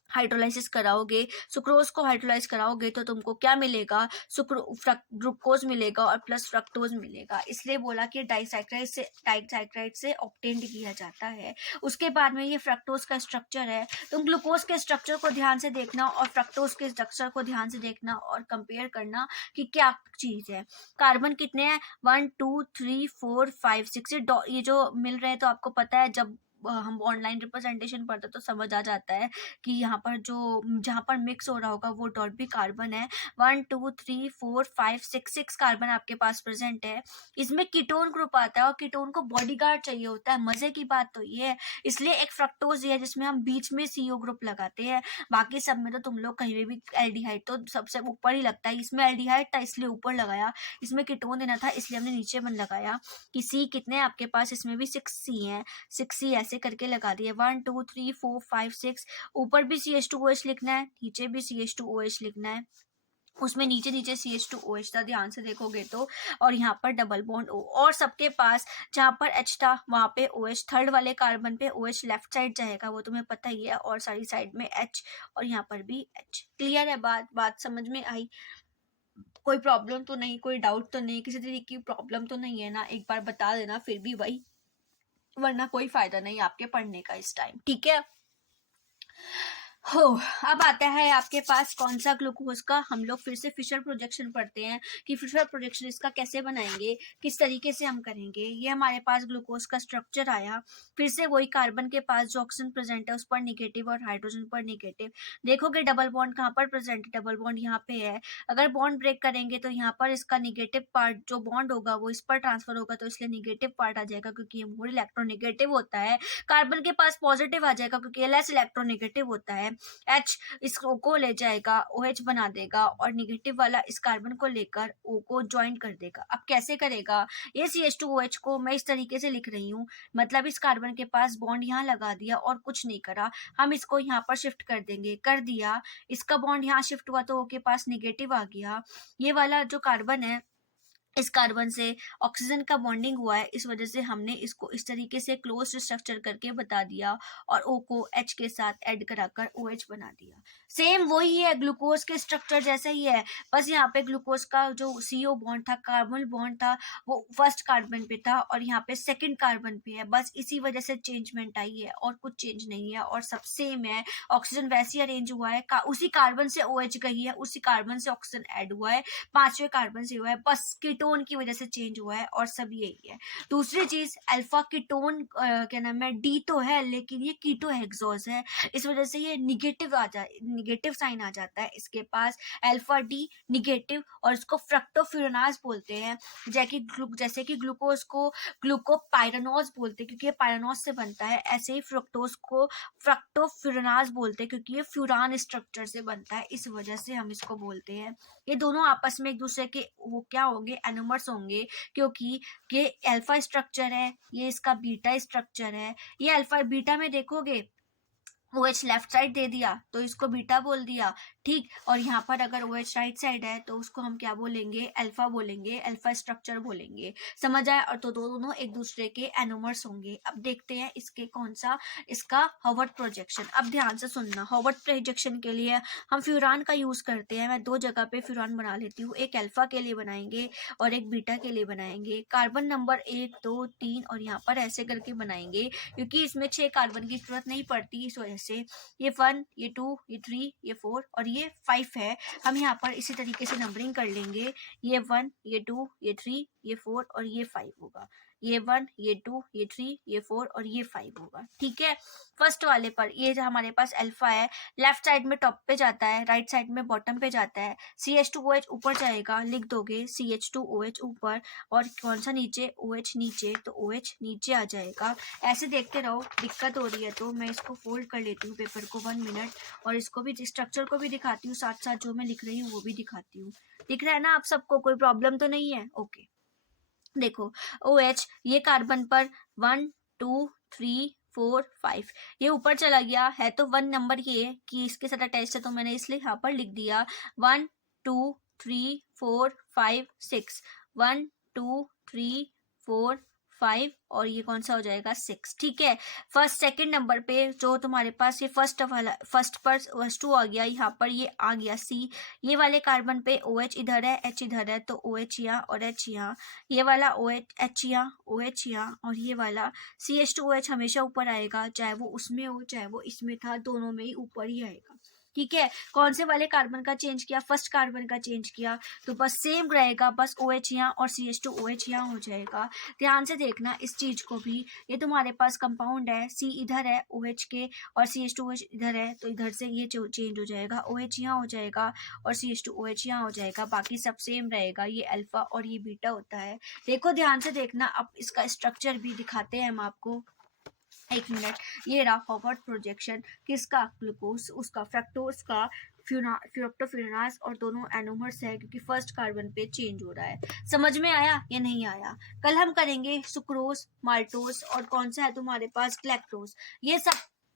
हाइड्रोलाइसिस कराओगे, सुक्रोज को हाइड्रोलाइज कराओगे तो तुमको क्या मिलेगा, ग्लूकोज मिलेगा और प्लस फ्रक्टोज मिलेगा। इसलिए बोला कि डाइसैक्राइड से ऑब्टेन्ड किया जाता है। उसके बाद में ये फ्रक्टोज का स्ट्रक्चर है, तुम ग्लूकोज के स्ट्रक्चर को ध्यान से देखना और फ्रक्टोज के स्ट्रक्चर को ध्यान से देखना और कंपेयर करना कि क्या चीज है। कार्बन कितने हैं, 1 2 3 4 5 6, ये जो मिल रहे हैं तो आपको पता है, जब हम ऑनलाइन रिप्रेजेंटेशन पढ़ते तो समझ आ जाता है कि यहाँ पर जो जहाँ पर मिक्स हो रहा होगा वो डॉट भी कार्बन है। 1 2 3 4 5 6 कार्बन आपके पास प्रेजेंट है। इसमें कीटोन ग्रुप आता है और कीटोन को बॉडीगार्ड चाहिए होता है। मजे की बात तो ये है, इसलिए एक फ्रक्टोज है जिसमें हम बीच में CO ग्रुप लगाते हैं। बाकी सब में तो तुम लोग कहीं भी एल्डिहाइड तो सबसे ऊपर ही लगता है, इसमें एल्डिहाइड था इसलिए ऊपर लगाया, इसमें कीटोन देना था इसलिए हमने नीचे बन लगाया। कि C कितने आपके पास, इसमें भी 6C है, 6C ऐसे करके लगा दिए। 1 2 3 4 5 6, ऊपर भी CH2OH लिखना है, नीचे भी CH2OH लिखना है, उसमें नीचे नीचे CH2OH था, ध्यान से देखोगे तो। और यहाँ पर डबल बॉन्ड O, और सबके पास जहाँ पर H था वहाँ पे OH, थर्ड वाले कार्बन पे OH लेफ्ट साइड जाएगा, वो तुम्हें पता ही है, और सारी साइड में H और यहाँ पर भी H। क्लियर है बात समझ में आई? कोई प्रॉब्लम तो नहीं, कोई डाउट तो नहीं, किसी तरीके की प्रॉब्लम तो नहीं है ना? एक बार बता देना फिर भी वही, वरना कोई फायदा नहीं आपके पढ़ने का इस टाइम। ठीक है, हो अब आता है आपके पास कौन सा, ग्लूकोज का। हम लोग फिर से फिशर प्रोजेक्शन पढ़ते हैं कि फिशर प्रोजेक्शन इसका कैसे बनाएंगे, किस तरीके से हम करेंगे। ये हमारे पास ग्लूकोज का स्ट्रक्चर आया, फिर से वही कार्बन के पास जो ऑक्सीजन प्रेजेंट है उस पर निगेटिव और हाइड्रोजन पर निगेटिव। देखोगे डबल बॉन्ड कहाँ पर प्रेजेंट है, डबल बॉन्ड यहाँ पे है। अगर बॉन्ड ब्रेक करेंगे तो यहाँ पर इसका निगेटिव पार्ट जो बॉन्ड होगा वो इस पर ट्रांसफर होगा, तो इसलिए निगेटिव पार्ट आ जाएगा क्योंकि ये मोर इलेक्ट्रोनिगेटिव होता है। कार्बन के पास पॉजिटिव आ जाएगा क्योंकि लेस इलेक्ट्रोनिगेटिव होता है। H इस O को ले जाएगा, OH बना देगा और निगेटिव वाला इस कार्बन को लेकर O को ज्वाइन कर देगा। अब कैसे करेगा? ये CH2OH को मैं इस तरीके से लिख रही हूँ, मतलब इस कार्बन के पास बॉन्ड यहाँ लगा दिया और कुछ नहीं करा, हम इसको यहाँ पर शिफ्ट कर देंगे, कर दिया, इसका बॉन्ड यहाँ शिफ्ट हुआ तो O के पास निगेटिव आ गया। ये वाला जो कार्बन है, इस कार्बन से ऑक्सीजन का बॉन्डिंग हुआ है, इस वजह से हमने इसको इस तरीके से क्लोज स्ट्रक्चर करके बता दिया और O को H के साथ ऐड कराकर OH बना दिया। सेम वही है, ग्लूकोज के स्ट्रक्चर जैसा ही है, बस यहाँ पे ग्लूकोज का जो CO बॉन्ड था, कार्बन बॉन्ड था, वो फर्स्ट कार्बन पे था और यहाँ पे सेकंड कार्बन पे है, बस इसी वजह से चेंजमेंट आई है और कुछ चेंज नहीं है और सब सेम है। ऑक्सीजन वैसे अरेंज हुआ है, उसी कार्बन से OH गई है, उसी कार्बन से ऑक्सीजन ऐड हुआ है, 5वें कार्बन से हुआ है, बस कीटोन की वजह से चेंज हुआ है और सब यही है। दूसरी चीज, अल्फा कीटोन क्या नाम है, डी तो है लेकिन ये कीटो हेक्सोज है, इस वजह से ये निगेटिव साइन आ जाता है इसके पास, अल्फा डी निगेटिव, और इसको फ्रक्टोफ्यूरानास बोलते हैं। जैसे कि ग्लूकोज को ग्लूकोपाइरानोज बोलते हैं क्योंकि ये पाइरानोज से बनता है, ऐसे ही फ्रक्टोज को फ्रक्टोफ्यूरानास बोलते हैं क्योंकि ये फ्यूरान स्ट्रक्चर से बनता है, इस वजह से हम इसको बोलते हैं। ये दोनों आपस में एक दूसरे के वो क्या होंगे, एनोमर्स होंगे, क्योंकि ये अल्फा स्ट्रक्चर है, ये इसका बीटा स्ट्रक्चर है। ये अल्फा बीटा में देखोगे OH लेफ्ट साइड दे दिया तो इसको बीटा बोल दिया, ठीक, और यहाँ पर अगर OH राइट साइड है तो उसको हम क्या बोलेंगे, अल्फा बोलेंगे, अल्फा स्ट्रक्चर बोलेंगे, समझ आया। और तो दोनों एक दूसरे के एनोमर्स होंगे। अब देखते हैं इसके कौन सा, इसका हॉवर्ड प्रोजेक्शन। अब ध्यान से सुनना, हॉवर्ड प्रोजेक्शन के लिए हम फ्यूरान का यूज करते हैं, मैं 2 जगह पे फ्यूरान बना लेती हूँ, एक अल्फा के लिए बनाएंगे और एक बीटा के लिए बनाएंगे। कार्बन नंबर 1 2 3 और यहाँ पर ऐसे करके बनाएंगे क्योंकि इसमें 6 कार्बन की जरूरत नहीं पड़ती, इस वजह से ये 1 ये 2 ये 3 ये 4 और ये 5 है। हम यहाँ पर इसी तरीके से नंबरिंग कर लेंगे, ये 1 ये 2 ये 3 ये 4 और ये 5 होगा, ये 1 ये 2 ये 3 ये 4 और ये 5 होगा, ठीक है। फर्स्ट वाले पर ये जो हमारे पास अल्फा है, लेफ्ट साइड में टॉप पे जाता है, राइट साइड में बॉटम पे जाता है, CH2OH ऊपर जाएगा, लिख दोगे CH2OH ऊपर और कौन सा नीचे, OH नीचे, तो OH नीचे आ जाएगा। ऐसे देखते रहो, दिक्कत हो रही है तो मैं इसको फोल्ड कर लेती हूँ पेपर को 1 मिनट और इसको भी स्ट्रक्चर को भी दिखाती हूँ, साथ साथ जो मैं लिख रही हूँ वो भी दिखाती हूँ। दिख रहा है ना आप सबको, कोई प्रॉब्लम तो नहीं है? ओके, देखो OH ये कार्बन पर 1 2 3 4 5 ये ऊपर चला गया है, तो 1 नंबर ये कि इसके साथ अटैच है तो मैंने इसलिए यहाँ पर लिख दिया 1 2 3 4 5 6, 1 2 3 4 5 और ये कौन सा हो जाएगा, 6, ठीक है। फर्स्ट सेकंड नंबर पे जो तुम्हारे पास ये फर्स्ट पर H2 आ गया, यहाँ पर ये आ गया C, ये वाले कार्बन पे OH इधर है, H इधर है, तो OH यहाँ और H यहाँ, ये वाला OH H यहाँ OH यहाँ और ये वाला CH2OH हमेशा ऊपर आएगा, चाहे वो उसमें हो चाहे वो इसमें था, दोनों में ही ऊपर ही आएगा, ठीक है। कौन से वाले कार्बन का चेंज किया, फर्स्ट कार्बन का चेंज किया, तो बस सेम रहेगा, बस OH यहाँ और CH2OH यहाँ हो जाएगा। ध्यान से देखना इस चीज को भी, ये तुम्हारे पास कंपाउंड है, C इधर है OH के और CH2OH इधर है, तो इधर से ये चेंज हो जाएगा, OH यहाँ हो जाएगा और CH2OH यहाँ हो जाएगा, बाकी सब सेम रहेगा, ये अल्फा और ये बीटा होता है। देखो ध्यान से देखना, अब इसका स्ट्रक्चर भी दिखाते हैं हम आपको, 1 मिनट। ये रहा फॉरवर्ड प्रोजेक्शन, किसका, ग्लूकोज, उसका फ्रक्टोज का, फ्रक्टोफ्यूरानास और दोनों एनोमर्स है क्योंकि फर्स्ट कार्बन पे चेंज हो रहा है। समझ में आया या नहीं आया? कल हम करेंगे सुक्रोज, माल्टोज और कौन सा है तुम्हारे पास, ग्लैक्टोज।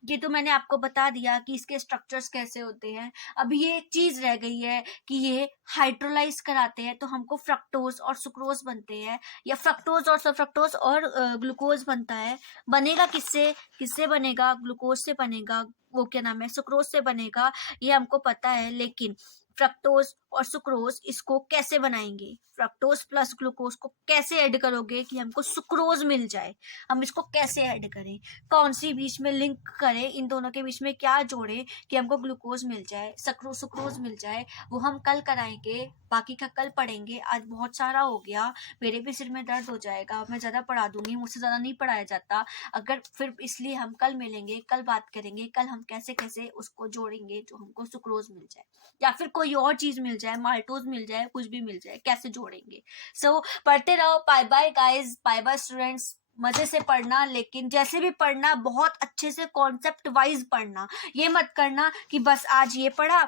ये तो मैंने आपको बता दिया कि इसके स्ट्रक्चर्स कैसे होते हैं। अब ये एक चीज रह गई है कि ये हाइड्रोलाइज कराते हैं तो हमको फ्रक्टोज और सुक्रोज बनते हैं, या फ्रक्टोज और सफ्रक्टोज और ग्लूकोज बनता है। बनेगा किससे बनेगा, ग्लूकोज से बनेगा, वो क्या नाम है, सुक्रोज से बनेगा, ये हमको पता है। लेकिन फ्रक्टोज और सुक्रोज इसको कैसे बनाएंगे, फ्रक्टोज प्लस ग्लूकोज को कैसे ऐड करोगे कि हमको सुक्रोज मिल जाए, हम इसको कैसे ऐड करें, कौन सी बीच में लिंक करें, इन दोनों के बीच में क्या जोड़े कि हमको ग्लूकोज मिल जाए, सुक्रोज मिल जाए, वो हम कल कराएंगे, बाकी का कल पढ़ेंगे। आज बहुत सारा हो गया, मेरे भी सिर में दर्द हो जाएगा, मैं ज़्यादा पढ़ा दूंगी, मुझसे ज़्यादा नहीं पढ़ाया जाता अगर, फिर इसलिए हम कल मिलेंगे, कल बात करेंगे, कल हम कैसे कैसे उसको जोड़ेंगे जो हमको सुक्रोज मिल जाए या फिर कोई और चीज़ मिल जाए, माल्टोज मिल जाए, कुछ भी मिल जाए, कैसे जोड़ेंगे। सो पढ़ते रहो। Bye bye guys, bye bye students, मजे से पढ़ना, लेकिन जैसे भी पढ़ना बहुत अच्छे से कॉन्सेप्ट वाइज पढ़ना। ये मत करना कि बस आज ये पढ़ा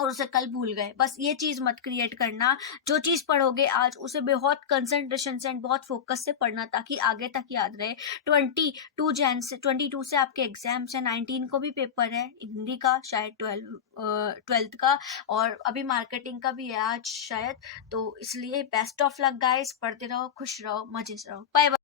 और उसे कल भूल गए, बस ये चीज मत क्रिएट करना। जो चीज पढ़ोगे आज उसे बहुत कंसंट्रेशन से एंड बहुत फोकस से पढ़ना, ताकि आगे तक याद रहे। 22 से आपके एग्जाम्स है, 19 को भी पेपर है हिंदी का, शायद 12th का, और अभी मार्केटिंग का भी है आज शायद। तो इसलिए बेस्ट ऑफ लक गाइस, पढ़ते रहो, खुश रहो, मजे से रहो, बाय बाय।